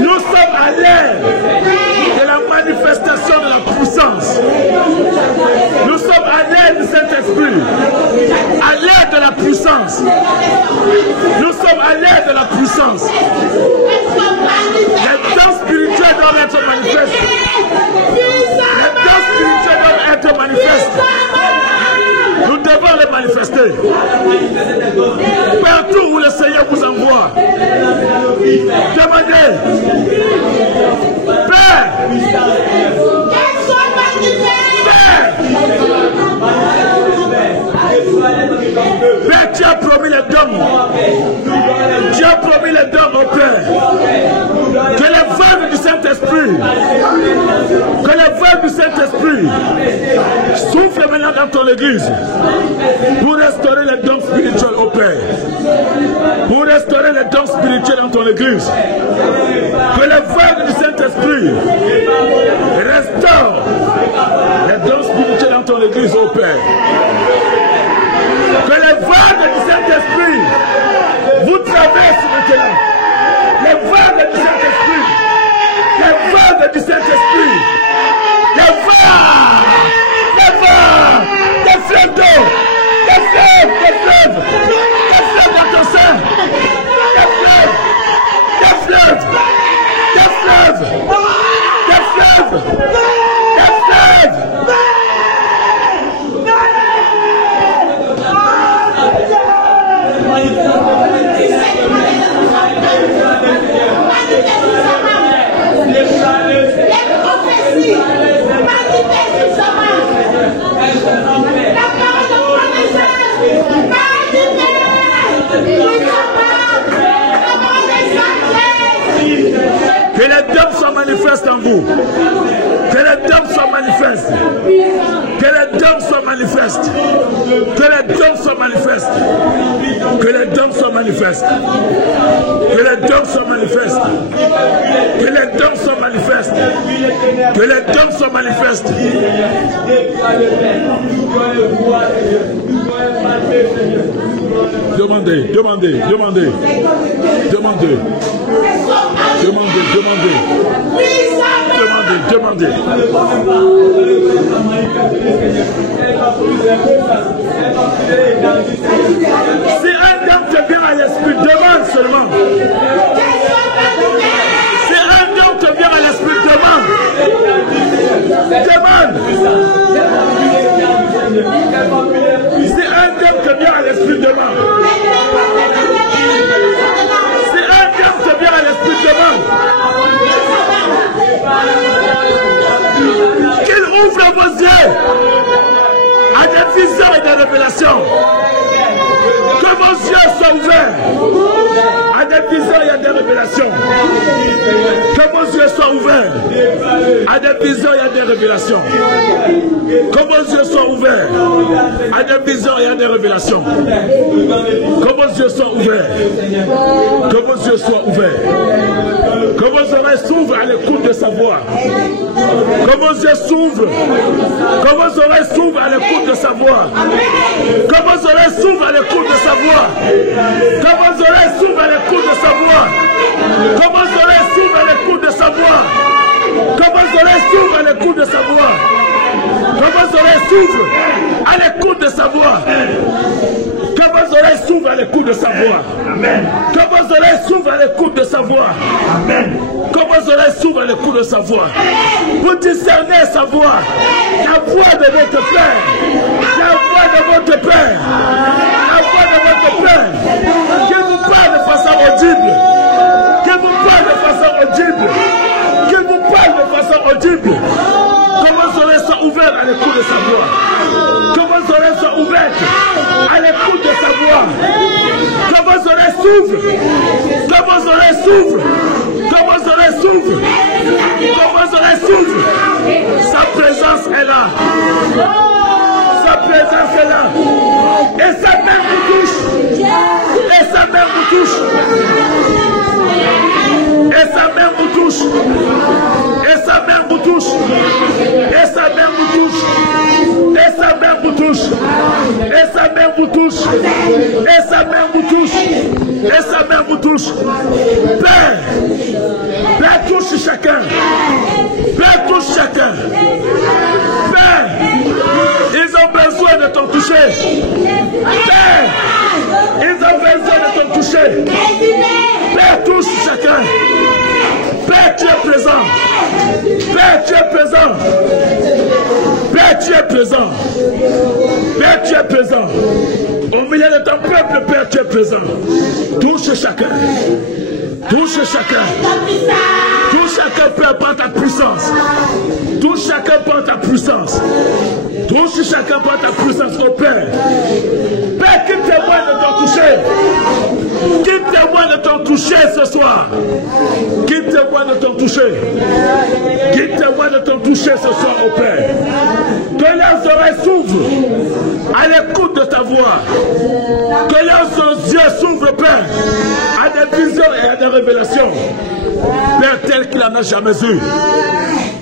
Nous sommes à l'ère de la manifestation de la puissance. Nous sommes à l'ère du Saint-Esprit. À l'ère de la puissance. Nous sommes à l'ère de la puissance. Les dons spirituels doivent être manifestés. Les dons spirituels doivent être manifestés. Nous devons les manifester. Partout où le Seigneur vous envoie. Demandez. Père. Père, tu as promis les dons. Tu as promis les dons au Père. Que les vagues du Saint-Esprit, que les vagues du Saint-Esprit soufflent maintenant dans ton église pour restaurer les dons spirituels au Père. Pour restaurer les dons spirituels dans ton église. Que les vagues du Saint-Esprit restaurent les dons spirituels dans ton église au Père. Que les vagues du Saint-Esprit vous traversent maintenant. Les vagues du Saint-Esprit. Les vagues du Saint-Esprit. Les vagues. Les vagues. Des fleuves d'eau. Des fleuves. Des fleuves. Des fleuves dans ton sein. Des fleuves. debout. Que les dons soient manifestes. Que les dons soient manifestes. Que les dons soient manifestes. Que les dons soient manifestes. Que les dons soient manifestes. Que les dons soient manifestes. Que les dons soient manifestes. Demandez, demandez, demandez. Demandez. Demandez, demandez. Demandez, demandez. Si un homme te vient à l'esprit, demande seulement. Si un homme te vient à l'esprit, demande. Demande. Si un homme te vient à l'esprit, demande. Si un homme te vient à l'esprit, demande. Qu'il ouvre vos yeux à des visions et des révélations. Que vos yeux soient ouverts à des visions et à des révélations. Que vos yeux soient ouverts à des visions et à des révélations. Que vos yeux soient ouverts à des visions et à des révélations. Que vos yeux soient ouverts. Que vos yeux soient ouverts. Que vos oreilles s'ouvrent à l'écoute de sa voix. Que vos yeux s'ouvrent. Que vos oreilles s'ouvrent à l'écoute de sa voix. Que vos oreilles s'ouvrent à l'écoute de sa voix. Que vos oreilles s'ouvrent à l'écoute de sa voix. Que vos oreilles s'ouvrent à l'écoute de sa voix. Que vos oreilles s'ouvrent à l'écoute de sa voix. Que vos oreilles s'ouvrent à l'écoute de sa voix. Que vos oreilles s'ouvrent à l'écoute de sa voix. Amen. Que vos oreilles s'ouvrent à l'écoute de sa voix. Amen. Que vos oreilles s'ouvrent à l'écoute de sa voix. Vous discernez sa voix. La voix de votre Père. La voix de votre Père. La voix de votre Père. Qui vous parle de façon audible. Qui vous parle de façon audible. Qui vous parle de façon audible. Que vos oreilles soient ouvertes à l'écoute de sa voix. Que vos oreilles soient ouvertes à l'écoute de sa voix. Que vos oreilles s'ouvrent. Que vos oreilles s'ouvrent. Que vos oreilles s'ouvrent. Que vos oreilles s'ouvrent. Sa présence est là. Sa présence est là. Et sa main vous touche. Et sa main vous touche. Et sa main vous touche. Et sa main vous touche. Et sa main vous touche. Et sa main vous touche. Et sa main vous touche. Et sa main vous touche. Et sa main vous touche. Père, Père touche chacun. Père touche chacun. Père, ils ont besoin de t'en toucher. Père, ils ont besoin de t'en toucher. Père touche chacun. Père, tu es présent. Père, tu es présent. Père, tu es présent. Père, tu es présent. Au milieu de ton peuple, Père, tu es présent. Touche chacun. Touche chacun. Touche chacun, Père, par ta puissance. Touche chacun par ta puissance. Touche chacun par ta puissance, mon Père. Père, qui témoigne de ton toucher. Qui témoigne de ton toucher ce soir. Qui témoigne de ton toucher. Qui témoigne de ton toucher ce soir, au Père. Que leurs oreilles s'ouvrent à l'écoute de ta voix. Que leurs yeux s'ouvrent, Père, à des visions et à des révélations. Père, tel qu'il n'en a jamais eu.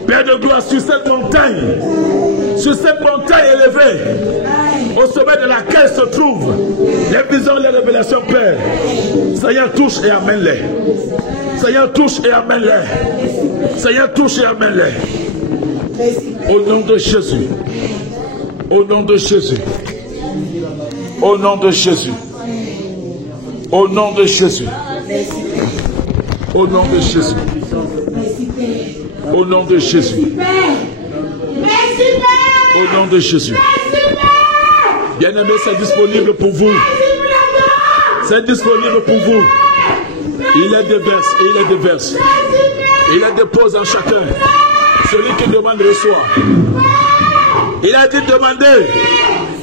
Père de gloire, sur cette montagne élevée, au sommet de laquelle se trouvent les visions et les révélations, Père. Seigneur, touche et amène-les. Seigneur, touche et amène-les. Seigneur, touche et amène-les. Au nom de Jésus. Au nom de Jésus. Au nom de Jésus. Au nom de Jésus. Au nom de Jésus. Au nom de Jésus. Au nom de Jésus. Bien-aimé, c'est disponible pour vous. C'est disponible pour vous. Il est déverse et il est déverse. Il est dépose en chacun. Celui qui demande reçoit. Il a dit demandez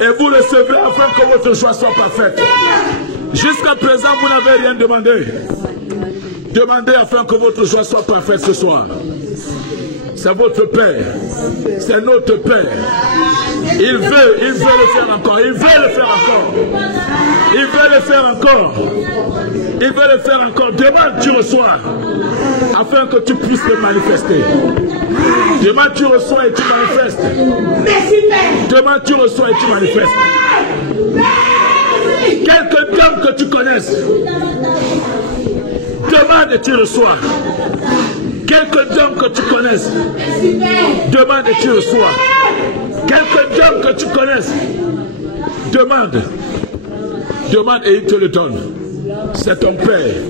et vous recevez afin que votre joie soit parfaite. Jusqu'à présent, vous n'avez rien demandé. Demandez afin que votre joie soit parfaite ce soir. C'est votre Père. C'est notre Père. Il veut le faire encore. Il veut le faire encore. Il veut le faire encore. Il veut le faire encore. Demain, tu reçois. Afin que tu puisses le manifester. Demain, tu reçois et tu manifestes. Demain, tu reçois et tu manifestes. Quelques dons que tu connaisses. Demande et tu reçois. Quelques dons que tu connaisses. Demande et tu reçois. Quelques dons que tu connaisses. Demande. Demande et il te le donne. C'est ton Père.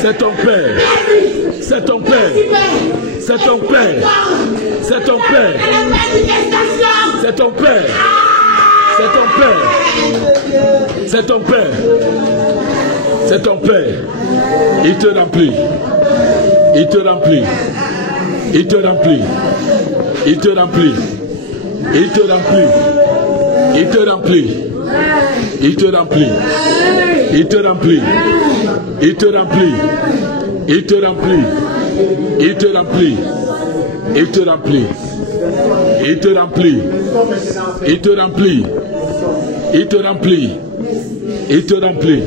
C'est ton Père. C'est ton Père. C'est ton Père. C'est ton Père. C'est ton Père. C'est ton Père. C'est ton Père. C'est ton Père. Il te remplit. Il te remplit. Il te remplit. Il te remplit. Il te remplit. Il te remplit. Il te remplit. Il te remplit. Il te remplit. Il te remplit. Il te remplit. Il te remplit. Il te remplit. Il te remplit. Il te remplit. Il te remplit.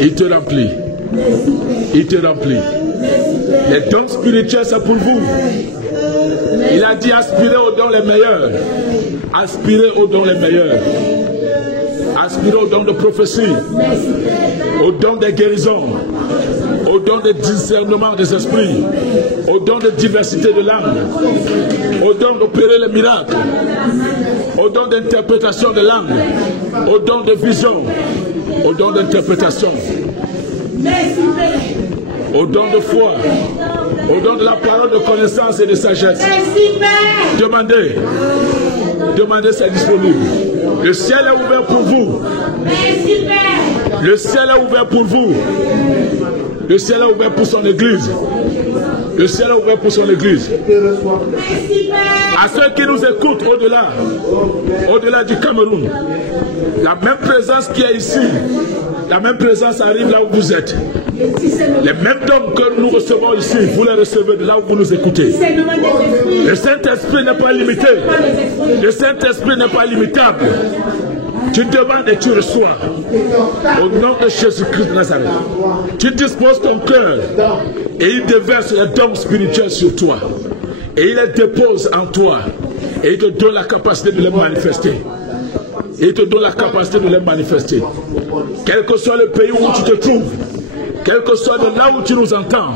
Il te remplit. Il te remplit. Les dons spirituels, c'est pour vous. Il a dit aspirez aux dons les meilleurs. Aspirez aux dons les meilleurs. Aspirez aux dons de prophétie. Aux dons de guérison. Aux dons de discernement des esprits. Aux dons de diversité de langues. Aux dons d'opérer les miracles. Aux dons d'interprétation de langues. Aux dons de vision. Aux dons d'interprétation. Aux dons de foi. Aux dons de la parole de connaissance et de sagesse. Demandez. Demandez, c'est disponible. Le ciel est ouvert pour vous. Le ciel est ouvert pour vous. Le ciel est ouvert pour son église. Le ciel est ouvert pour son église. À ceux qui nous écoutent au-delà du Cameroun, la même présence qui est ici, la même présence arrive là où vous êtes. Les mêmes dons que nous recevons ici, vous les recevez de là où vous nous écoutez. Le Saint-Esprit n'est pas limité. Le Saint-Esprit n'est pas limitable. Tu demandes et tu reçois. Au nom de Jésus-Christ de Nazareth. Tu disposes ton cœur et il déverse les dons spirituels sur toi. Et il les dépose en toi. Et il te donne la capacité de les manifester. Et il te donne la capacité de les manifester. Quel que soit le pays où tu te trouves, quel que soit de là où tu nous entends,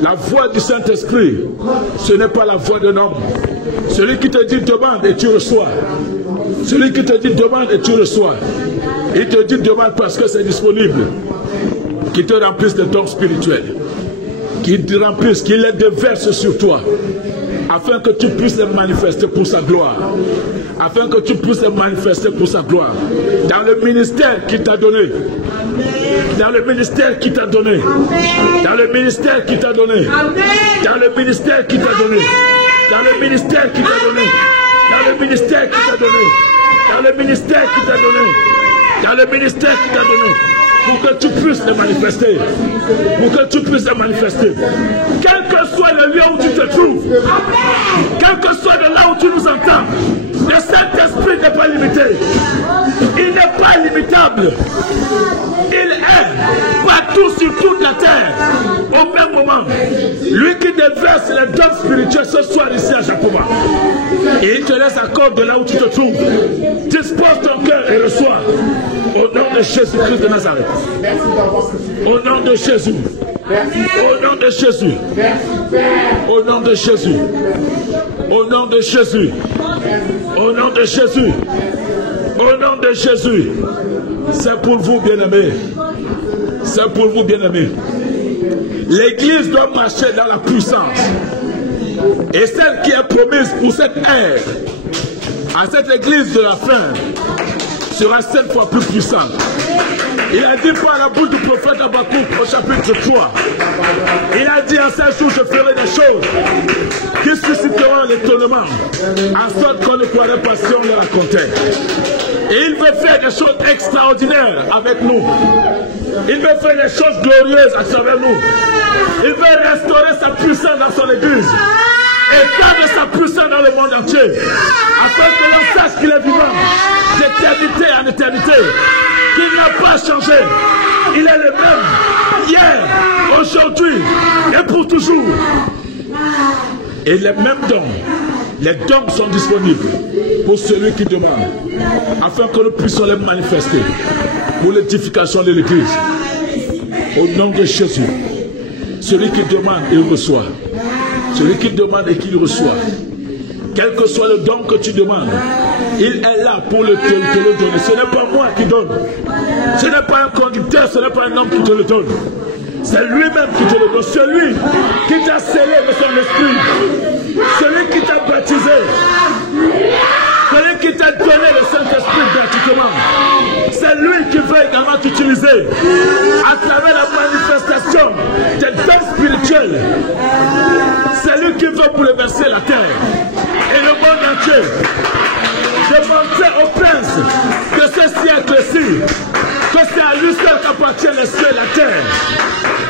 la voix du Saint-Esprit, ce n'est pas la voix d'un homme. Celui qui te dit demande et tu reçois. Celui qui te dit demande et tu reçois. Il te dit demande parce que c'est disponible. Qui te remplisse de dons spirituels. Qui te remplisse, qui les déverse sur toi. Afin que tu puisses les manifester pour sa gloire. Afin que tu puisses les manifester pour sa gloire. Dans le ministère qu'il t'a donné. Dans le ministère qu'il t'a donné. Dans le ministère qu'il t'a donné. Dans le ministère qu'il t'a donné. Dans le ministère qu'il t'a donné. Dans le ministère qu'il t'a donné. Dans le ministère qu'il t'a donné. Dans le ministère qu'il t'a donné. Pour que tu puisses les manifester. Pour que tu puisses les manifester. Quel que soit le lieu où tu te trouves. Quel que soit de là où tu nous entends. Le Saint-Esprit n'est pas limité. Il n'est pas limitable. Il est partout sur toute la terre. Au même moment. Lui qui déverse les dons spirituels ce soir ici à Jacoba. Et il te laisse accord de là où tu te trouves. Dispose ton cœur et reçois. Au nom de Jésus-Christ de Nazareth. Au nom de Jésus. Au nom de Jésus. Au nom de Jésus. Au nom de Jésus. Au nom de Jésus. Au nom de Jésus. C'est pour vous, bien-aimés. C'est pour vous, bien-aimés. L'Église doit marcher dans la puissance. Et celle qui est promise pour cette ère, à cette Église de la fin, sera 7 fois plus puissante. Il a dit par la bouche du prophète Habakkuk au chapitre 3. Il a dit en ces jours je ferai des choses qui susciteront l'étonnement, en sorte qu'on ne croirait pas si on le racontait. Et il veut faire des choses extraordinaires avec nous. Il veut faire des choses glorieuses à travers nous. Il veut restaurer sa puissance dans son église. Étendre sa puissance dans le monde entier. Afin que l'on sache qu'il est vivant. D'éternité en éternité. Qu'il n'a pas changé. Il est le même. Hier, aujourd'hui et pour toujours. Et les mêmes dons. Les dons sont disponibles pour celui qui demande. Afin que nous puissions les manifester. Pour l'édification de l'église. Au nom de Jésus. Celui qui demande, il reçoit. Celui qui demande et qui reçoit. Quel que soit le don que tu demandes, il est là pour te le donner. Ce n'est pas moi qui donne. Ce n'est pas un conducteur, ce n'est pas un homme qui te le donne. C'est lui-même qui te le donne. Celui qui t'a scellé de son esprit. Celui qui t'a baptisé. Celui qui t'a donné le Saint-Esprit gratuitement. C'est lui qui veut également t'utiliser à travers la manifestation des dons spirituels. C'est lui qui veut bouleverser la terre et le monde entier. Demandez au prince de ce siècle-ci que c'est à lui seul qu'appartient les cieux et la terre.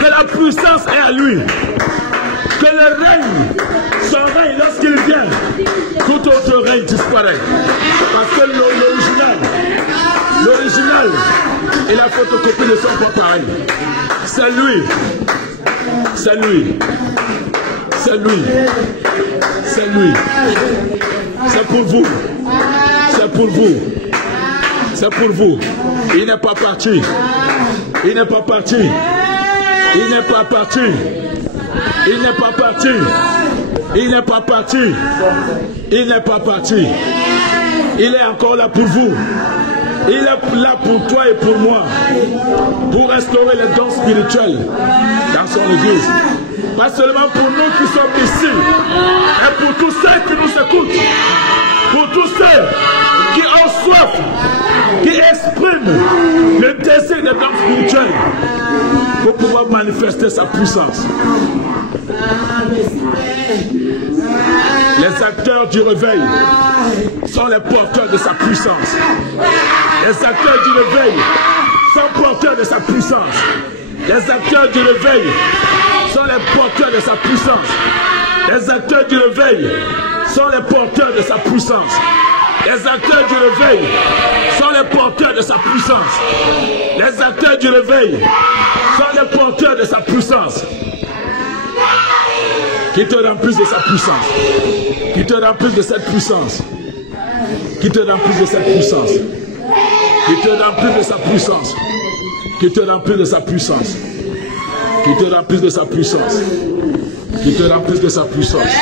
Que la puissance est à lui. Que le règne, son règne lorsqu'il vient, tout autre règne disparaît. Parce que l'original et la photocopie ne sont pas pareils. C'est lui. C'est lui. C'est lui. C'est lui. C'est pour vous. C'est pour vous. C'est pour vous. Il n'est pas parti. Il n'est pas parti. Il n'est pas parti. Il n'est pas parti. Il n'est pas parti. Il n'est pas parti. Il est encore là pour vous. Il est là pour toi et pour moi. Pour restaurer les dons spirituels dans son église. Pas seulement pour nous qui sommes ici, mais pour tous ceux qui nous écoutent. Pour tous ceux qui ont soif, qui expriment le désir des dons spirituels pour pouvoir manifester sa puissance. Les acteurs du réveil sont les porteurs de sa puissance. Les acteurs du réveil sont porteurs de sa puissance. Les acteurs du réveil sont les porteurs de sa puissance. Les acteurs du réveil sont les porteurs de sa puissance. Les acteurs du réveil sont les porteurs de sa puissance. Les acteurs du réveil sont les porteurs de sa puissance. Qui te remplissent de sa puissance. Qui te remplissent de cette puissance. Qui te remplissent de cette puissance. Qui te remplissent de sa puissance. Qui te remplissent de sa puissance. Qui te remplissent de sa puissance. Qui te remplissent de sa puissance.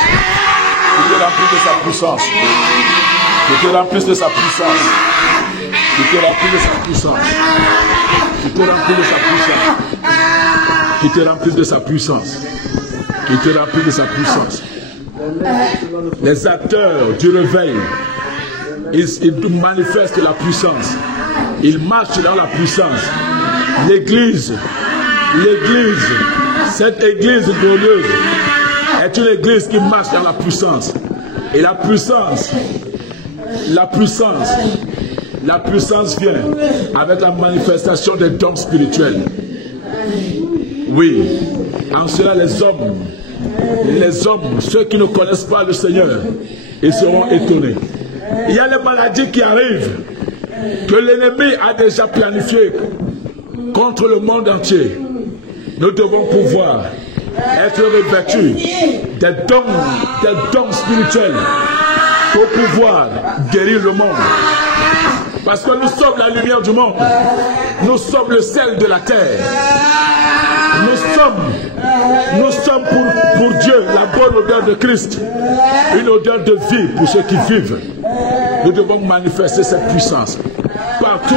Qui te remplissent de sa puissance. Qui te remplissent de sa puissance. Qui te remplissent de sa puissance. Qui te remplissent de sa puissance. Qui te remplissent de sa puissance. Qui te remplissent de sa puissance. Les acteurs du réveil, ils manifestent la puissance. Ils marchent dans la puissance. L'église, cette église glorieuse est une église qui marche dans la puissance. Et la puissance vient avec la manifestation des dons spirituels. Oui, en cela les hommes, ceux qui ne connaissent pas le Seigneur, ils seront étonnés. Il y a les maladies qui arrivent, que l'ennemi a déjà planifiées contre le monde entier. Nous devons pouvoir être revêtus des dons spirituels pour pouvoir guérir le monde. Parce que nous sommes la lumière du monde. Nous sommes le sel de la terre. Nous sommes pour Dieu la bonne odeur de Christ. Une odeur de vie pour ceux qui vivent. Nous devons manifester cette puissance partout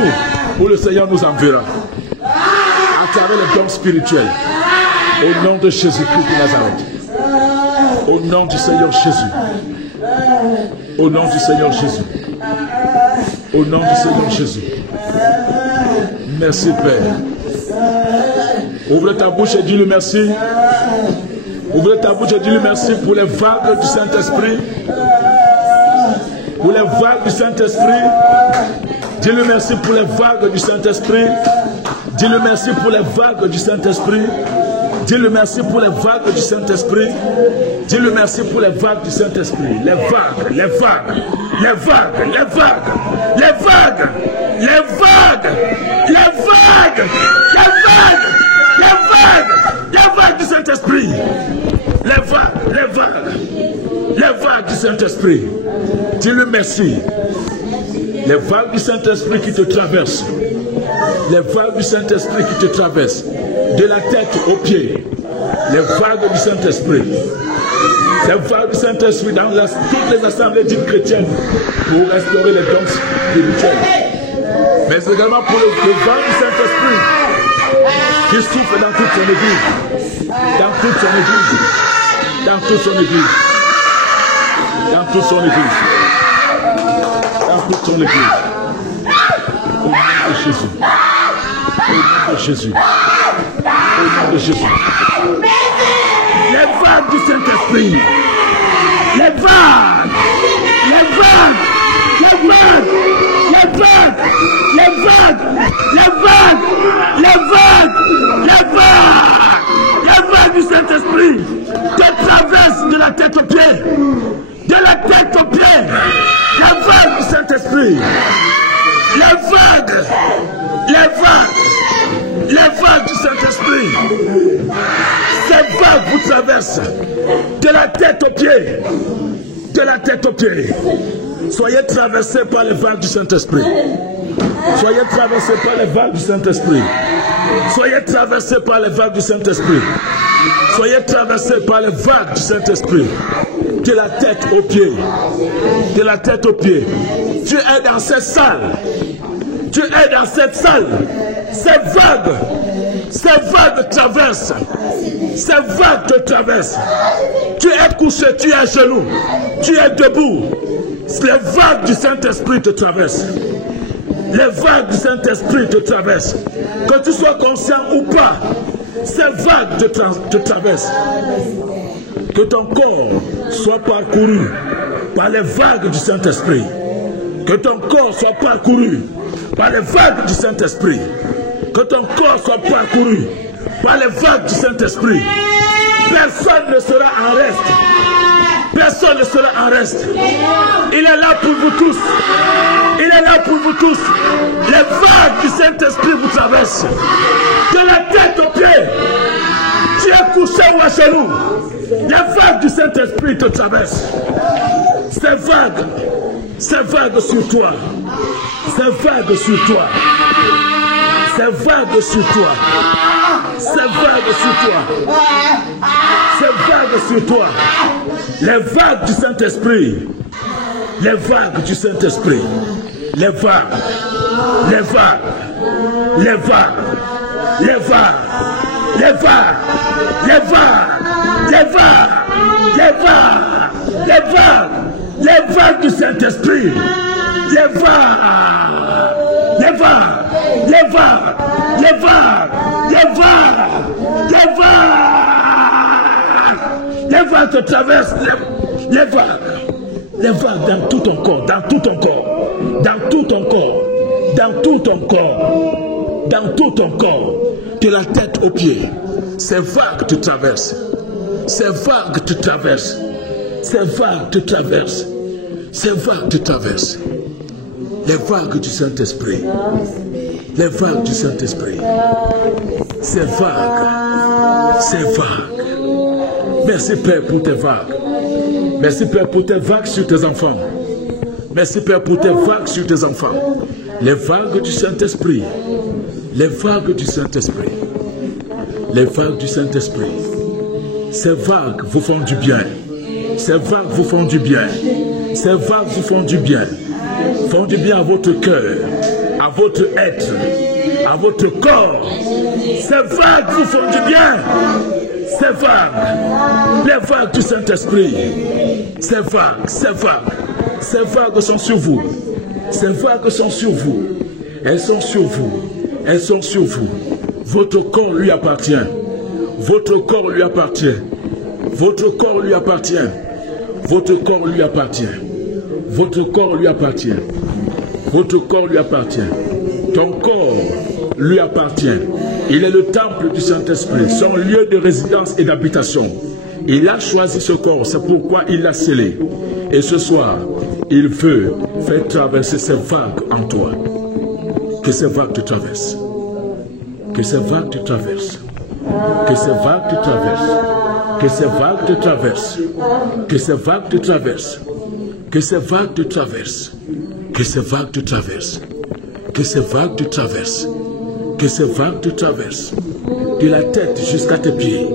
où le Seigneur nous enverra. À travers les dons spirituels. Au nom de Jésus-Christ de Nazareth. Au nom du Seigneur Jésus. Au nom du Seigneur Jésus. Au nom du Seigneur Jésus. Merci Père. Ouvre ta bouche et dis-le merci. Ouvre ta bouche et dis-le merci pour les vagues du Saint-Esprit. Pour les vagues du Saint-Esprit. Dis-le merci pour les vagues du Saint-Esprit. Dis-le merci pour les vagues du Saint-Esprit. Dis-le merci pour les vagues du Saint-Esprit. Dis-le merci pour les vagues du Saint-Esprit. Les vagues, les vagues, les vagues, les vagues, les vagues, les vagues, les vagues, les vagues, les vagues, les vagues du Saint-Esprit. Les vagues, les vagues, les vagues du Saint-Esprit. Dis-le merci. Les vagues du Saint-Esprit qui te traversent. Les vagues du Saint-Esprit qui te traversent. De la tête aux pieds. Les vagues du Saint-Esprit. Ces vagues du Saint-Esprit dans toutes les assemblées dites chrétiennes pour restaurer les dons spirituels. Mais également pour les vagues du Saint-Esprit qui souffrent dans toute son église. Dans toute son église. Dans toute son église. Dans toute son église. Dans toute son église. Au nom de Jésus. Au nom de Jésus. Au nom de Jésus. Les vagues du Saint-Esprit. Les vagues. Les vagues. Les vagues. Les vagues. Les vagues. Les vagues. Les vagues. Les vagues. Les vagues du Saint-Esprit te traversent de la tête aux pieds. De la tête aux pieds. Les vagues du Saint-Esprit. Les vagues. Les vagues. Les vagues du Saint-Esprit. Ces vagues vous traversent de la tête aux pieds. De la tête aux pieds. Soyez traversés par les vagues du Saint-Esprit. Soyez traversés par les vagues du Saint-Esprit. Soyez traversés par les vagues du Saint-Esprit. Soyez traversés par les vagues du Saint-Esprit. De la tête aux pieds. De la tête aux pieds. Tu es dans cette salle. Tu es dans cette salle. Ces vagues traversent. Ces vagues te traversent. Tu es couché, tu es à genoux. Tu es debout. Les vagues du Saint-Esprit te traversent. Les vagues du Saint-Esprit te traversent. Que tu sois conscient ou pas, ces vagues te traversent. Que ton corps soit parcouru par les vagues du Saint-Esprit. Que ton corps soit parcouru par les vagues du Saint-Esprit. Que ton corps soit parcouru par les vagues du Saint-Esprit. Personne ne sera en reste. Personne ne sera en reste. Il est là pour vous tous. Il est là pour vous tous. Les vagues du Saint-Esprit vous traversent. De la tête aux pieds. Tu es couché ou à genoux. Les vagues du Saint-Esprit te traversent. Ces vagues sur toi. Ces vagues sur toi. Ces vagues sur toi. Ces vagues sur toi. Ces vagues sur toi. Les vagues du Saint-Esprit. Les vagues du Saint-Esprit. Les vagues. Les vagues. Les vagues. Les vagues. Les vagues. Les vagues. Les vagues. Les vagues. Les vagues. Les vagues du Saint-Esprit. Les vagues. Les vagues. Les vagues. Les vagues. Les vagues. Les vagues. Les vagues te traversent. Les vagues. Les vagues dans tout ton corps. Dans tout ton corps. Dans tout ton corps. Dans tout ton corps. Dans tout ton corps. De la tête aux pieds. Ces vagues te traversent. Ces vagues te traversent. Ces vagues te traversent. Ces vagues te traversent. Les vagues du Saint-Esprit. Les vagues du Saint-Esprit. Ces vagues. Ces vagues. Merci Père pour tes vagues. Merci Père pour tes vagues sur tes enfants. Merci Père pour tes vagues sur tes enfants. Les vagues du Saint-Esprit. Les vagues du Saint-Esprit. Les vagues du Saint-Esprit. Ces vagues vous font du bien. Ces vagues vous font du bien. Ces vagues vous font du bien. Font du bien à votre cœur, à votre être, à votre corps. Ces vagues vous font du bien. Ces vagues, les vagues du Saint-Esprit. Ces vagues, ces vagues, ces vagues sont sur vous. Ces vagues sont sur vous. Elles sont sur vous. Elles sont sur vous. Votre corps lui appartient. Votre corps lui appartient. Votre corps lui appartient. Votre corps lui appartient. Votre corps lui appartient. Votre corps lui appartient. Ton corps lui appartient. Il est le temple du Saint-Esprit, son lieu de résidence et d'habitation. Il a choisi ce corps, c'est pourquoi il l'a scellé. Et ce soir, il veut faire traverser ces vagues en toi. Que ces vagues te traversent. Que ces vagues te traversent. Que ces vagues te traversent. Que ces vagues te traversent. Que ces vagues te traversent. Que ces vagues te traversent. Que ces vagues te traversent. Que ces vagues te traversent. Que ces vagues te traversent. De la tête jusqu'à tes pieds.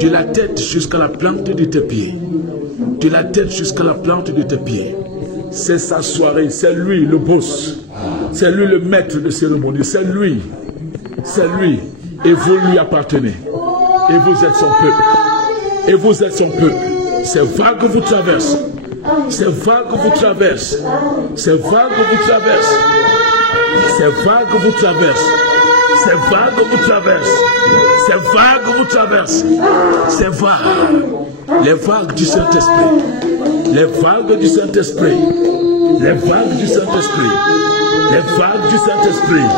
De la tête jusqu'à la plante de tes pieds. De la tête jusqu'à la plante de tes pieds. C'est sa soirée. C'est lui le boss. C'est lui le maître de cérémonie. C'est lui. C'est lui. Et vous lui appartenez. Et vous êtes son peuple. Et vous êtes son peuple. Ces vagues vous traversent. Ces vagues vous traversent. Ces vagues vous traversent. Ces vagues vous traversent. Ces vagues vous traversent. Ces vagues vous traversent. Ces vagues. Les vagues du Saint-Esprit. Les vagues du Saint-Esprit. Les vagues du Saint-Esprit. Les vagues du Saint-Esprit.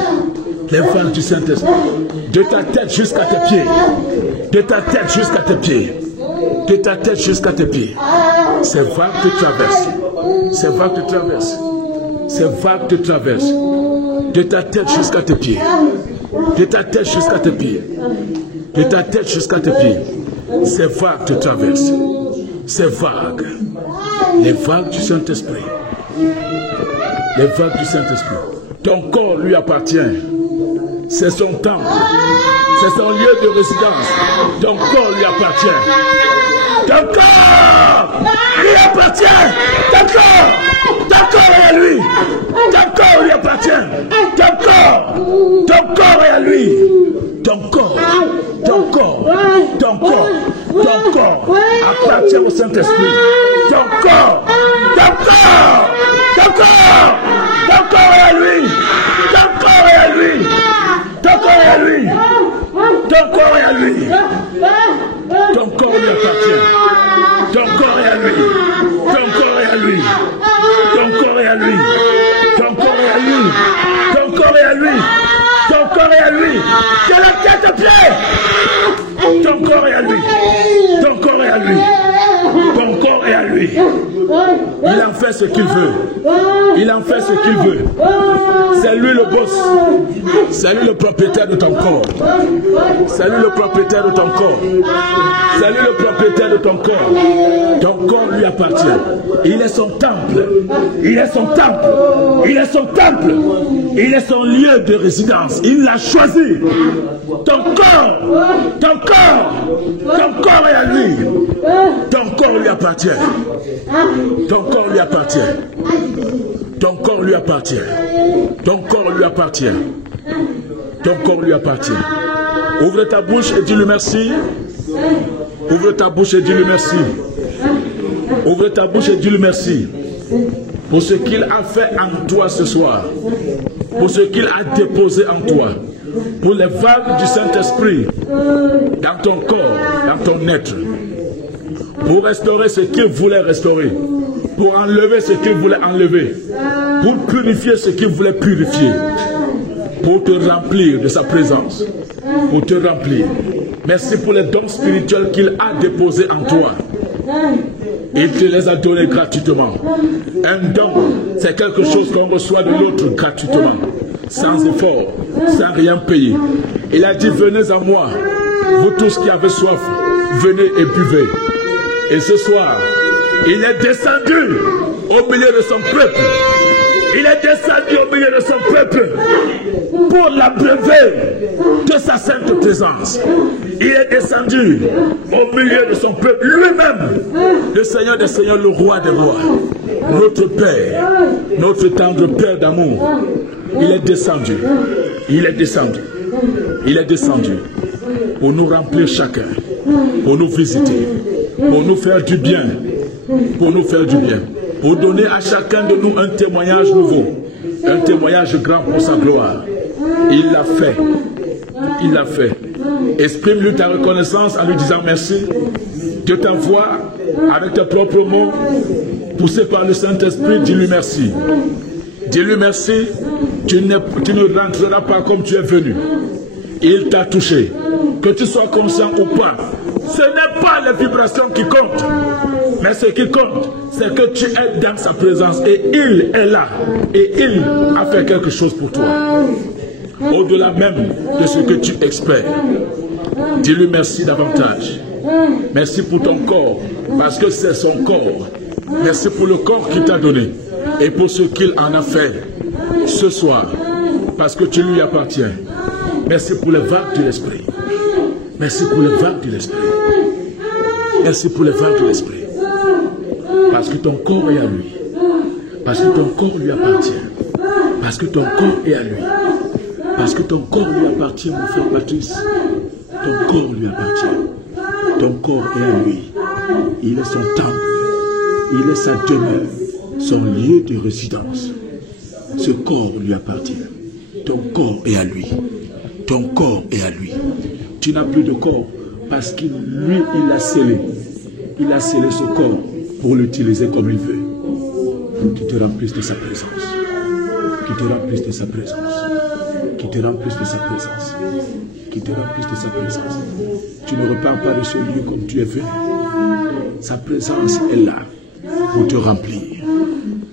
Les vagues du Saint-Esprit. De ta tête jusqu'à tes pieds. De ta tête jusqu'à tes pieds. De ta tête jusqu'à tes pieds. Ces vagues te traversent. Ces vagues te traversent. Ces vagues te traversent. De ta tête jusqu'à tes pieds. De ta tête jusqu'à tes pieds. De ta tête jusqu'à tes pieds. Ces vagues te traversent. Ces vagues. Les vagues du Saint-Esprit. Les vagues du Saint-Esprit. Ton corps lui appartient. C'est son temple. C'est son lieu de résidence. Ton corps lui appartient. Ton corps lui appartient. Ton corps est à lui. Ton corps lui appartient. Ton corps est à lui. Ton corps appartient au Saint-Esprit. Ton corps est à lui. Ton corps est à lui. Ton corps est à lui. Ton corps est à lui. Ton corps lui appartient. Ton corps est à lui. Ton corps est à lui. Ton corps est à lui. Ton corps est à lui. Ton corps est à lui. Ton corps est à lui. De la tête aux pieds. Ton corps est à lui. Ton corps est à lui. Ton corps est à lui. Il en fait ce qu'il veut. Il en fait ce qu'il veut. C'est lui le boss. C'est lui le propriétaire de ton corps. C'est lui le propriétaire de ton corps. C'est lui le propriétaire de ton corps. Ton corps lui appartient. Il est son temple. Il est son temple. Il est son temple. Il est son lieu de résidence. Il l'a choisi. Ton corps est à lui. Ton corps lui appartient. Ton corps lui appartient. Ton corps lui appartient. Ton corps lui appartient. Ton corps lui appartient. Ouvre ta bouche et dis-le merci. Ouvre ta bouche et dis-le merci. Ouvre ta bouche et dis-le merci. Pour ce qu'il a fait en toi ce soir. Pour ce qu'il a déposé en toi. Pour les vagues du Saint-Esprit dans ton corps, dans ton être. Pour restaurer ce qu'il voulait restaurer. Pour enlever ce qu'il voulait enlever. Pour purifier ce qu'il voulait purifier. Pour te remplir de sa présence. Pour te remplir. Merci pour les dons spirituels qu'il a déposés en toi. Il te les a donnés gratuitement. Un don, c'est quelque chose qu'on reçoit de l'autre gratuitement. Sans effort, sans rien payer. Il a dit, venez à moi, vous tous qui avez soif, venez et buvez. Et ce soir, il est descendu au milieu de son peuple. Il est descendu au milieu de son peuple pour l'abreuver de sa sainte présence. Il est descendu au milieu de son peuple lui-même, le Seigneur des Seigneurs, le Roi des Rois, notre Père, notre tendre Père d'amour. Il est descendu, il est descendu, il est descendu pour nous remplir chacun, pour nous visiter, pour nous faire du bien, pour nous faire du bien, pour donner à chacun de nous un témoignage nouveau, un témoignage grand pour sa gloire. Il l'a fait, il l'a fait. Exprime-lui ta reconnaissance en lui disant merci. De ta voix, avec tes propres mots, poussé par le Saint-Esprit, dis-lui merci. Dis-lui merci, tu ne rentreras pas comme tu es venu. il t'a touché. Que tu sois conscient ou pas, ce n'est pas les vibrations qui comptent. Mais ce qui compte, c'est que tu es dans sa présence et il est là. Et il a fait quelque chose pour toi. Au-delà même de ce que tu espères. Dis-lui merci davantage. Merci pour ton corps, parce que c'est son corps. Merci pour le corps qu'il t'a donné et pour ce qu'il en a fait ce soir, parce que tu lui appartiens. Merci pour les vagues de l'esprit. Merci pour les vagues de l'esprit. Merci pour les vagues de l'esprit. Parce que ton corps est à lui. Parce que ton corps lui appartient. Parce que ton corps est à lui. Parce que ton corps lui appartient, mon frère Patrice. Ton corps lui appartient. Ton corps est à lui. Il est son temple. Il est sa demeure. Son lieu de résidence. Ce corps lui appartient. Ton corps est à lui. Ton corps est à lui. Tu n'as plus de corps parce qu'il, lui, il a scellé. Il a scellé ce corps pour l'utiliser comme il veut. Pour qu'il te remplisse de sa présence. Qu'il te remplisse de sa présence. Qu'il te remplisse de sa présence. Qu'il te remplisse de sa présence. Tu ne repars pas de ce lieu comme tu es venu. Sa présence est là pour te remplir.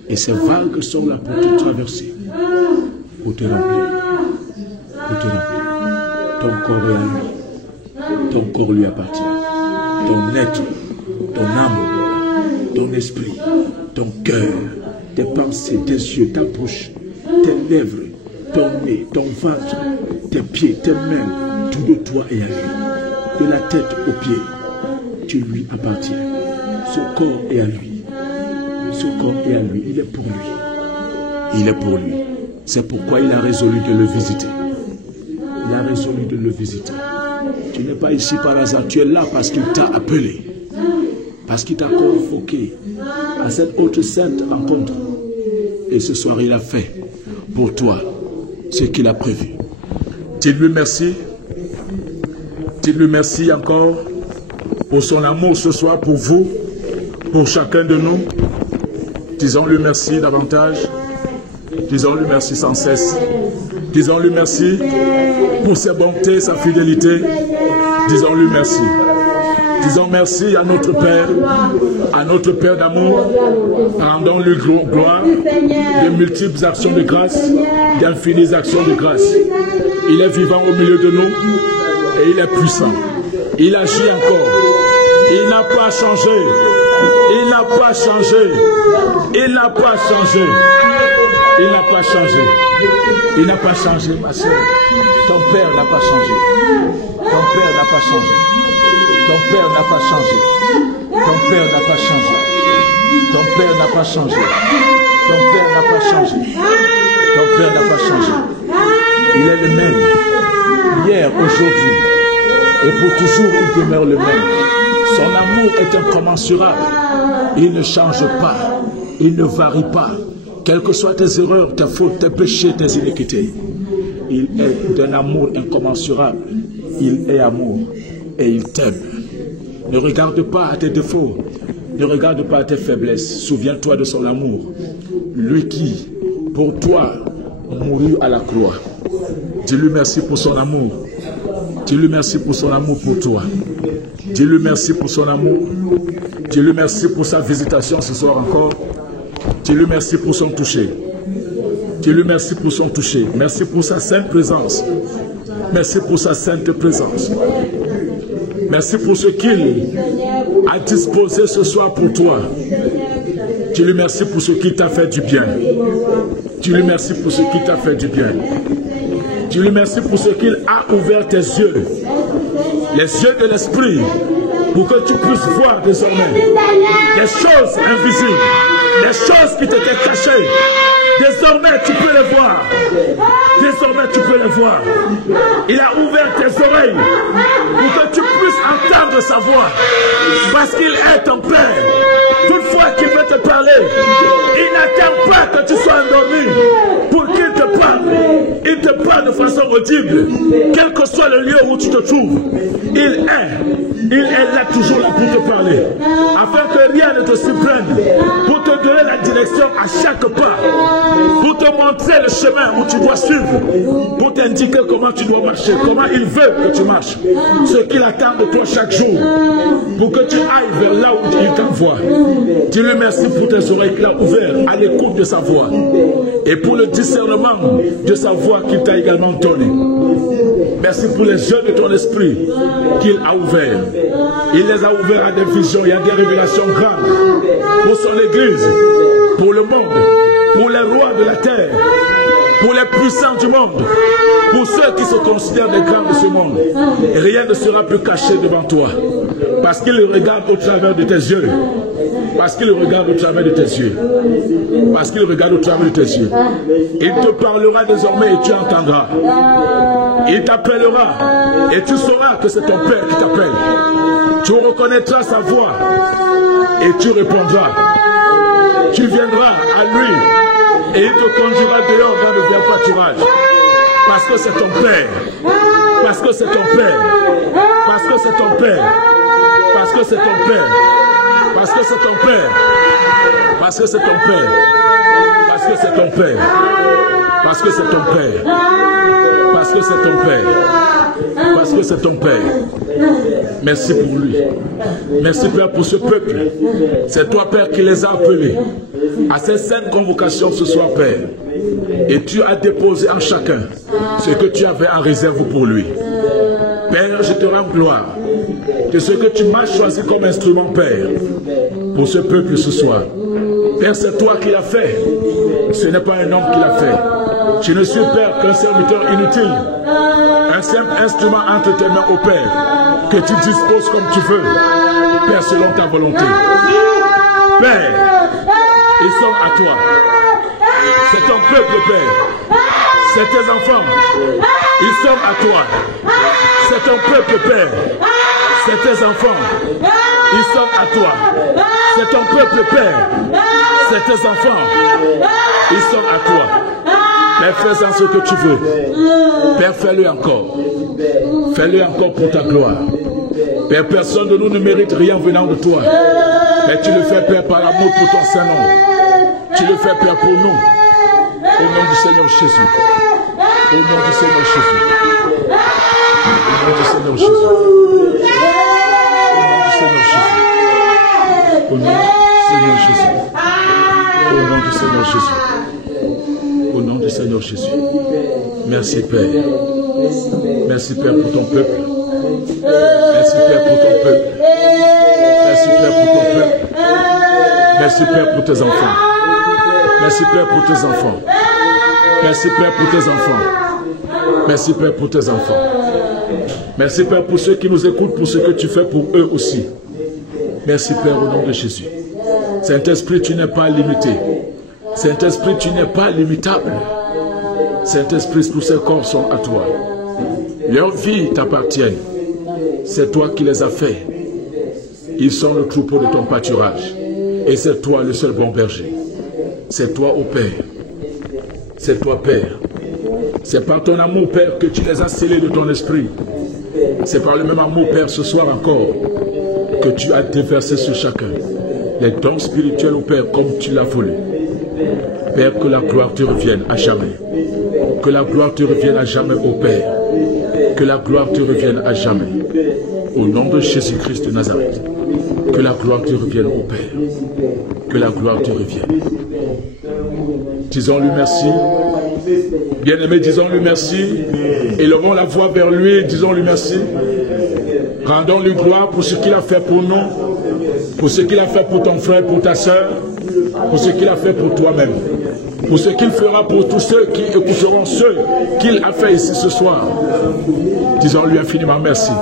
Et ces vagues sont là pour te traverser. Pour te remplir. Pour te remplir. Ton corps est à lui. Ton corps lui appartient. Ton être, ton âme, ton esprit, ton cœur, tes pensées, tes yeux, ta bouche, tes lèvres, ton nez, ton ventre, tes pieds, tes mains, tout de toi est à lui. De la tête aux pieds, tu lui appartiens. Ce corps est à lui. Ce corps est à lui. Il est pour lui. Il est pour lui. C'est pourquoi il a résolu de le visiter. Il a résolu de le visiter. Tu n'es pas ici par hasard. Tu es là parce qu'il t'a appelé. Parce qu'il t'a convoqué à cette haute sainte rencontre. Et ce soir, il a fait pour toi ce qu'il a prévu. Dis-lui merci. Dis-lui merci encore pour son amour ce soir, pour vous, pour chacun de nous. Disons-lui merci davantage. Disons-lui merci sans cesse. Disons-lui merci pour ses bontés, sa fidélité. Disons-lui merci. Disons merci à notre Père d'amour. Rendons-lui gloire, de multiples actions de grâce, d'infinies actions de grâce. Il est vivant au milieu de nous et il est puissant. Il agit encore. Il n'a pas changé. Il n'a pas changé. Il n'a pas changé. Il n'a pas changé. Il n'a pas changé, ma soeur. Ton Père n'a pas changé. Ton Père n'a pas changé. Ton Père n'a pas changé. Ton Père n'a pas changé. Ton Père n'a pas changé. Ton Père n'a pas changé. Ton Père n'a pas changé. Il est le même. Hier, aujourd'hui. Et pour toujours, il demeure le même. Son amour est incommensurable. Il ne change pas. Il ne varie pas. Quelles que soient tes erreurs, tes fautes, tes péchés, tes iniquités. Il est d'un amour incommensurable. Il est amour et il t'aime. Ne regarde pas à tes défauts. Ne regarde pas à tes faiblesses. Souviens-toi de son amour. Lui qui, pour toi, mourut à la croix. Dis-lui merci pour son amour. Dis-lui merci pour son amour pour toi. Dis-lui merci pour son amour. Dis-lui merci pour sa visitation ce soir encore. Dis-lui merci pour son toucher. Dis-lui merci pour son toucher. Merci pour sa sainte présence. Merci pour sa sainte présence. Merci pour ce qu'il a disposé ce soir pour toi. Dis-lui merci pour ce qu'il t'a fait du bien. Dis-lui merci pour ce qu'il t'a fait du bien. Dis-lui merci pour ce qu'il a ouvert tes yeux. Les yeux de l'esprit. Pour que tu puisses voir désormais les choses invisibles. Les choses qui t'étaient cachées. Désormais tu peux les voir. Désormais tu peux les voir. Il a ouvert tes oreilles pour que tu puisses entendre sa voix. Parce qu'il est ton Père. Toutefois qu'il veut te parler, il n'attend pas que tu sois endormi pour qu'il te parle. Il te parle de façon audible. Quel que soit le lieu où tu te trouves, il est là toujours là pour te parler. Afin que rien ne te surprenne. Pour te donner la direction à chaque pas, pour te montrer le chemin où tu dois suivre, pour t'indiquer comment tu dois marcher, comment il veut que tu marches, ce qu'il attend de toi chaque jour, pour que tu ailles vers là où il t'envoie. Dis-lui merci pour tes oreilles qu'il a ouvertes à l'écoute de sa voix et pour le discernement de sa voix qu'il t'a également donné. Merci pour les yeux de ton esprit qu'il a ouverts. Il les a ouverts à des visions et à des révélations grandes pour son Église, pour le monde, pour les rois de la terre, pour les puissants du monde, pour ceux qui se considèrent des grands de ce monde. Rien ne sera plus caché devant toi, parce qu'il regarde au travers de tes yeux. Parce qu'il regarde au travers de tes yeux. Parce qu'il regarde au travers de tes yeux. Il te parlera désormais et tu entendras. Il t'appellera et tu sauras que c'est ton Père qui t'appelle. Tu reconnaîtras sa voix et tu répondras. Tu viendras à lui et il te conduira dehors dans le bien pâturage. Parce que c'est ton Père. Parce que c'est ton Père. Parce que c'est ton Père. Parce que c'est ton Père. Parce que c'est ton Père. Parce que c'est ton Père. Parce que c'est ton Père. Parce que c'est ton Père. Parce que c'est ton Père. Parce que c'est ton Père. Merci pour lui. Merci Père pour ce peuple. C'est toi Père qui les a appelés à cette sainte convocation ce soir Père. Et tu as déposé en chacun ce que tu avais en réserve pour lui. Père, je te rends gloire de ce que tu m'as choisi comme instrument, Père, pour ce peuple ce soir. Père, c'est toi qui l'as fait. Ce n'est pas un homme qui l'a fait. Tu ne suis, Père, qu'un serviteur inutile. Un simple instrument entre tes mains, au Père, que tu disposes comme tu veux, Père, selon ta volonté. Père, ils sont à toi. C'est ton peuple, Père. C'est tes enfants. Ils sont à toi. C'est ton peuple, Père. C'est tes enfants. Ils sont à toi. C'est ton peuple, Père. C'est tes enfants. Ils sont à toi. Père, fais-en ce que tu veux. Père, fais-le encore. Fais-le encore pour ta gloire. Père, personne de nous ne mérite rien venant de toi. Mais tu le fais, Père, par l'amour pour ton Saint-Nom. Tu le fais, Père, pour nous. Au nom du Seigneur Jésus. Au nom du Seigneur Jésus. Au nom du Seigneur Jésus. Au nom du Seigneur Jésus. Au nom du Seigneur Jésus. Au nom du Seigneur Jésus. Merci Père. Merci Père pour ton peuple. Merci Père pour ton peuple. Merci Père pour ton peuple. Merci Père pour tes enfants. Merci Père pour tes enfants. Merci Père pour tes enfants. Merci Père pour tes enfants. Merci Père pour ceux qui nous écoutent, pour ce que tu fais pour eux aussi. Merci Père au nom de Jésus. Saint-Esprit, tu n'es pas limité. Saint-Esprit, tu n'es pas limitable. Saint-Esprit, tous ces corps sont à toi. Leur vie t'appartient. C'est toi qui les as faits. Ils sont le troupeau de ton pâturage. Et c'est toi le seul bon berger. C'est toi, ô Père. C'est toi, Père. C'est par ton amour, Père, que tu les as scellés de ton esprit. C'est par le même amour, Père, ce soir encore, que tu as déversé sur chacun les dons spirituels, ô Père, comme tu l'as voulu. Père, que la gloire te revienne à jamais. Que la gloire te revienne à jamais, ô Père. Que la gloire te revienne à jamais. Au nom de Jésus-Christ de Nazareth. Que la gloire te revienne, ô Père. Que la gloire te revienne. Disons-lui merci. Bien-aimé, disons-lui merci. Élevons la voix vers lui, disons-lui merci. Rendons-lui gloire pour ce qu'il a fait pour nous, pour ce qu'il a fait pour ton frère, pour ta soeur, pour ce qu'il a fait pour toi-même, pour ce qu'il fera pour tous ceux qui écouteront ceux qu'il a fait ici ce soir. Disons-lui infiniment merci.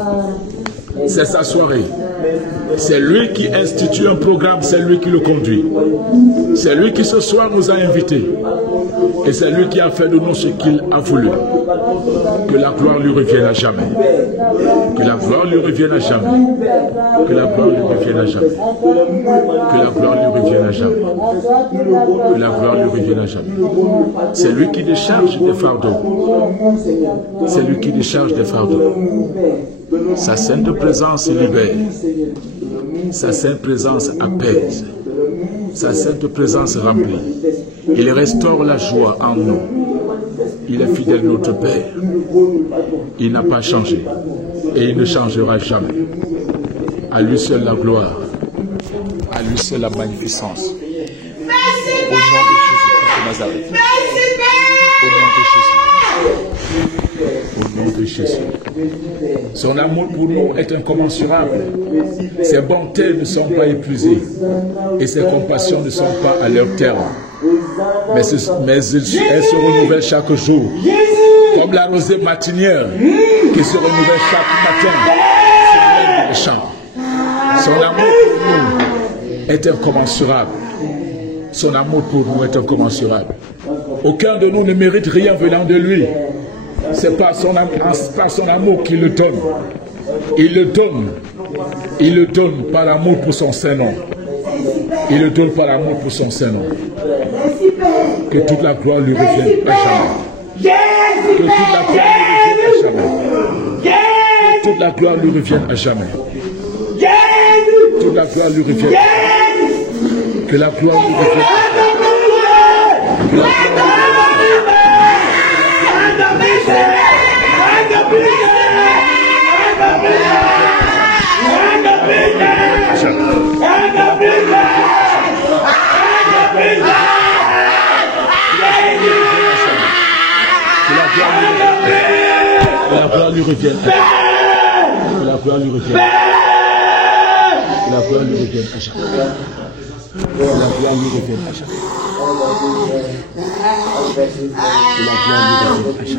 C'est sa soirée. C'est lui qui institue un programme, c'est lui qui le conduit. C'est lui qui ce soir nous a invités. Et c'est lui qui a fait de nous ce qu'il a voulu. Que la gloire lui revienne à jamais. Que la gloire lui revienne à jamais. Que la gloire lui revienne à jamais. Que la gloire lui revienne à jamais. Que la gloire lui revienne à jamais. C'est lui qui décharge des fardeaux. C'est lui qui décharge des fardeaux. Sa sainte présence libère. Sa sainte présence apaise. Sa sainte présence remplit. Il restaure la joie en nous. Il est fidèle notre Père. Il n'a pas changé. Et il ne changera jamais. À lui seul la gloire. À lui seul la magnificence. Au nom de Jésus-Christ de Nazareth. Au nom de Jésus. Son amour pour nous est incommensurable. Ses bontés ne sont pas épuisées. Et ses compassions ne sont pas à leur terme. Mais elles se renouvellent chaque jour. Comme la rosée matinière qui se renouvelle chaque matin sur les champs. Son amour pour nous est incommensurable. Son amour pour nous est incommensurable. Aucun de nous ne mérite rien venant de lui. C'est pas son amour qui le donne. Il le donne. Il le donne par amour pour son Saint-Nom. Il le donne par amour pour son Saint-Nom. Que toute la gloire lui revienne à jamais. Que toute la gloire lui revienne à jamais. Toute la gloire lui revienne à jamais. Que la gloire lui revienne à Que la gloire lui revienne à jamais. Que la gloire lui revienne à jamais. Que la gloire lui revienne à jamais. Que la gloire lui revienne à jamais.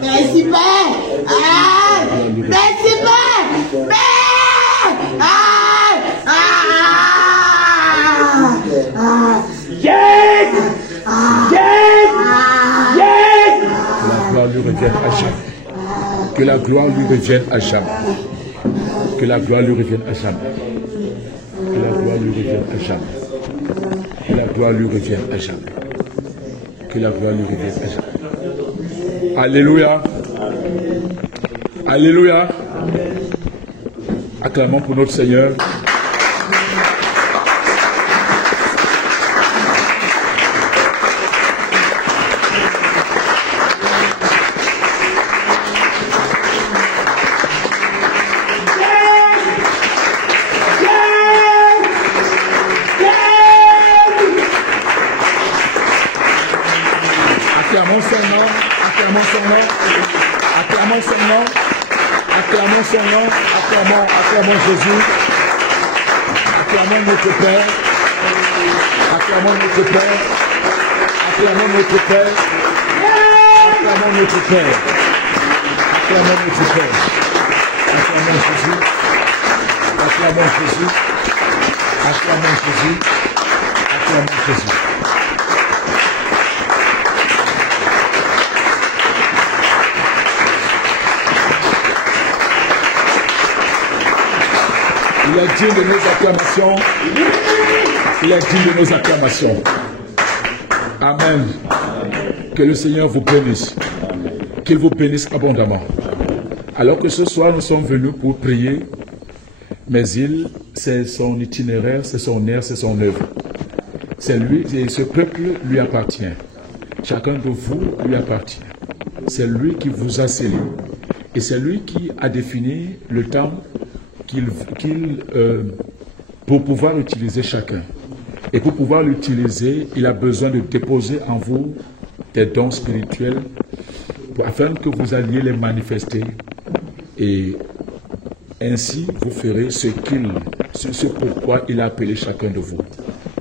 Merci Père. Merci Père. Yes. Que la gloire lui revienne à jamais. Que la gloire lui revienne à jamais. Que la gloire lui revienne à jamais. Que la gloire lui revienne à jamais. Que la gloire lui revienne à jamais. Alléluia. Alléluia. Acclamons pour notre Seigneur. Acclamons Jésus, acclamons notre Père, acclamons notre Père, acclamons notre Père, acclamons notre Père, acclamons notre Père, acclamons Jésus, acclamons Jésus, acclamons Jésus, acclamons Jésus. Il est digne de nos acclamations. Il est digne de nos acclamations. Amen. Que le Seigneur vous bénisse. Qu'il vous bénisse abondamment. Alors que ce soir, nous sommes venus pour prier, mais c'est son itinéraire, c'est son air, c'est son œuvre. C'est lui, et ce peuple lui appartient. Chacun de vous lui appartient. C'est lui qui vous a scellé. Et c'est lui qui a défini le temps pour pouvoir utiliser chacun. Et pour pouvoir l'utiliser, il a besoin de déposer en vous des dons spirituels afin que vous alliez les manifester. Et ainsi, vous ferez ce pourquoi il a appelé chacun de vous,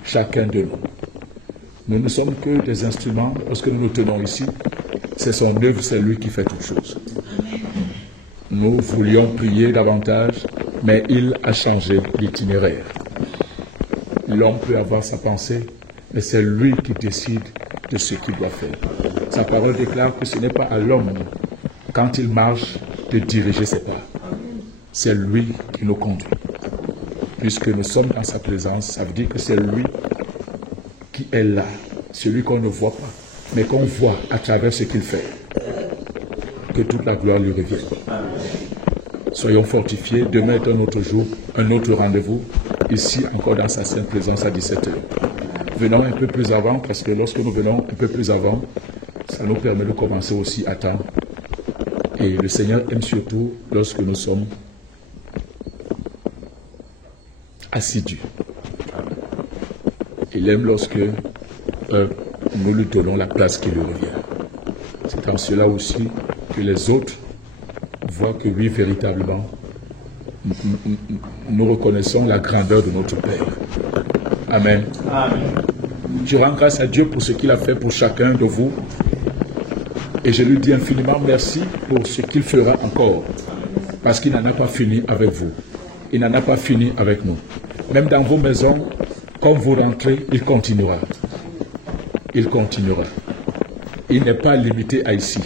chacun de nous. Nous ne sommes que des instruments. Lorsque nous nous tenons ici, c'est son œuvre, c'est lui qui fait toutes choses. Nous voulions prier davantage, mais il a changé l'itinéraire. L'homme peut avoir sa pensée, mais c'est lui qui décide de ce qu'il doit faire. Sa parole déclare que ce n'est pas à l'homme, quand il marche, de diriger ses pas. C'est lui qui nous conduit. Puisque nous sommes dans sa présence, ça veut dire que c'est lui qui est là, celui qu'on ne voit pas, mais qu'on voit à travers ce qu'il fait. Que toute la gloire lui revienne. Soyons fortifiés. Demain est un autre jour, un autre rendez-vous, ici encore dans sa sainte présence à 17h. venons un peu plus avant, parce que lorsque nous venons un peu plus avant, ça nous permet de commencer aussi à temps. Et le Seigneur aime surtout lorsque nous sommes assidus. Il aime lorsque nous lui donnons la place qui lui revient. C'est en cela aussi que les autres voient que oui, véritablement, nous reconnaissons la grandeur de notre Père. Amen. Amen. Je rends grâce à Dieu pour ce qu'il a fait pour chacun de vous. Et je lui dis infiniment merci pour ce qu'il fera encore. Parce qu'il n'en a pas fini avec vous. Il n'en a pas fini avec nous. Même dans vos maisons, quand vous rentrez, il continuera. Il continuera. Il n'est pas limité à ici.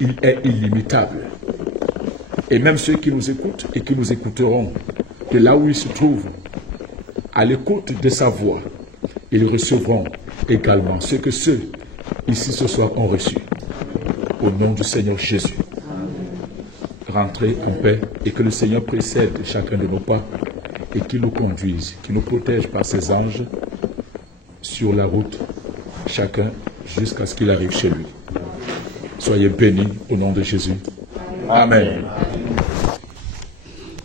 Il est illimitable. Et même ceux qui nous écoutent et qui nous écouteront, de là où ils se trouvent, à l'écoute de sa voix, ils recevront également ce que ceux ici ce soir ont reçu. Au nom du Seigneur Jésus. Rentrez en paix et que le Seigneur précède chacun de nos pas et qu'il nous conduise, qu'il nous protège par ses anges sur la route, chacun jusqu'à ce qu'il arrive chez lui. Soyez bénis au nom de Jésus. Amen.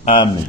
Amen.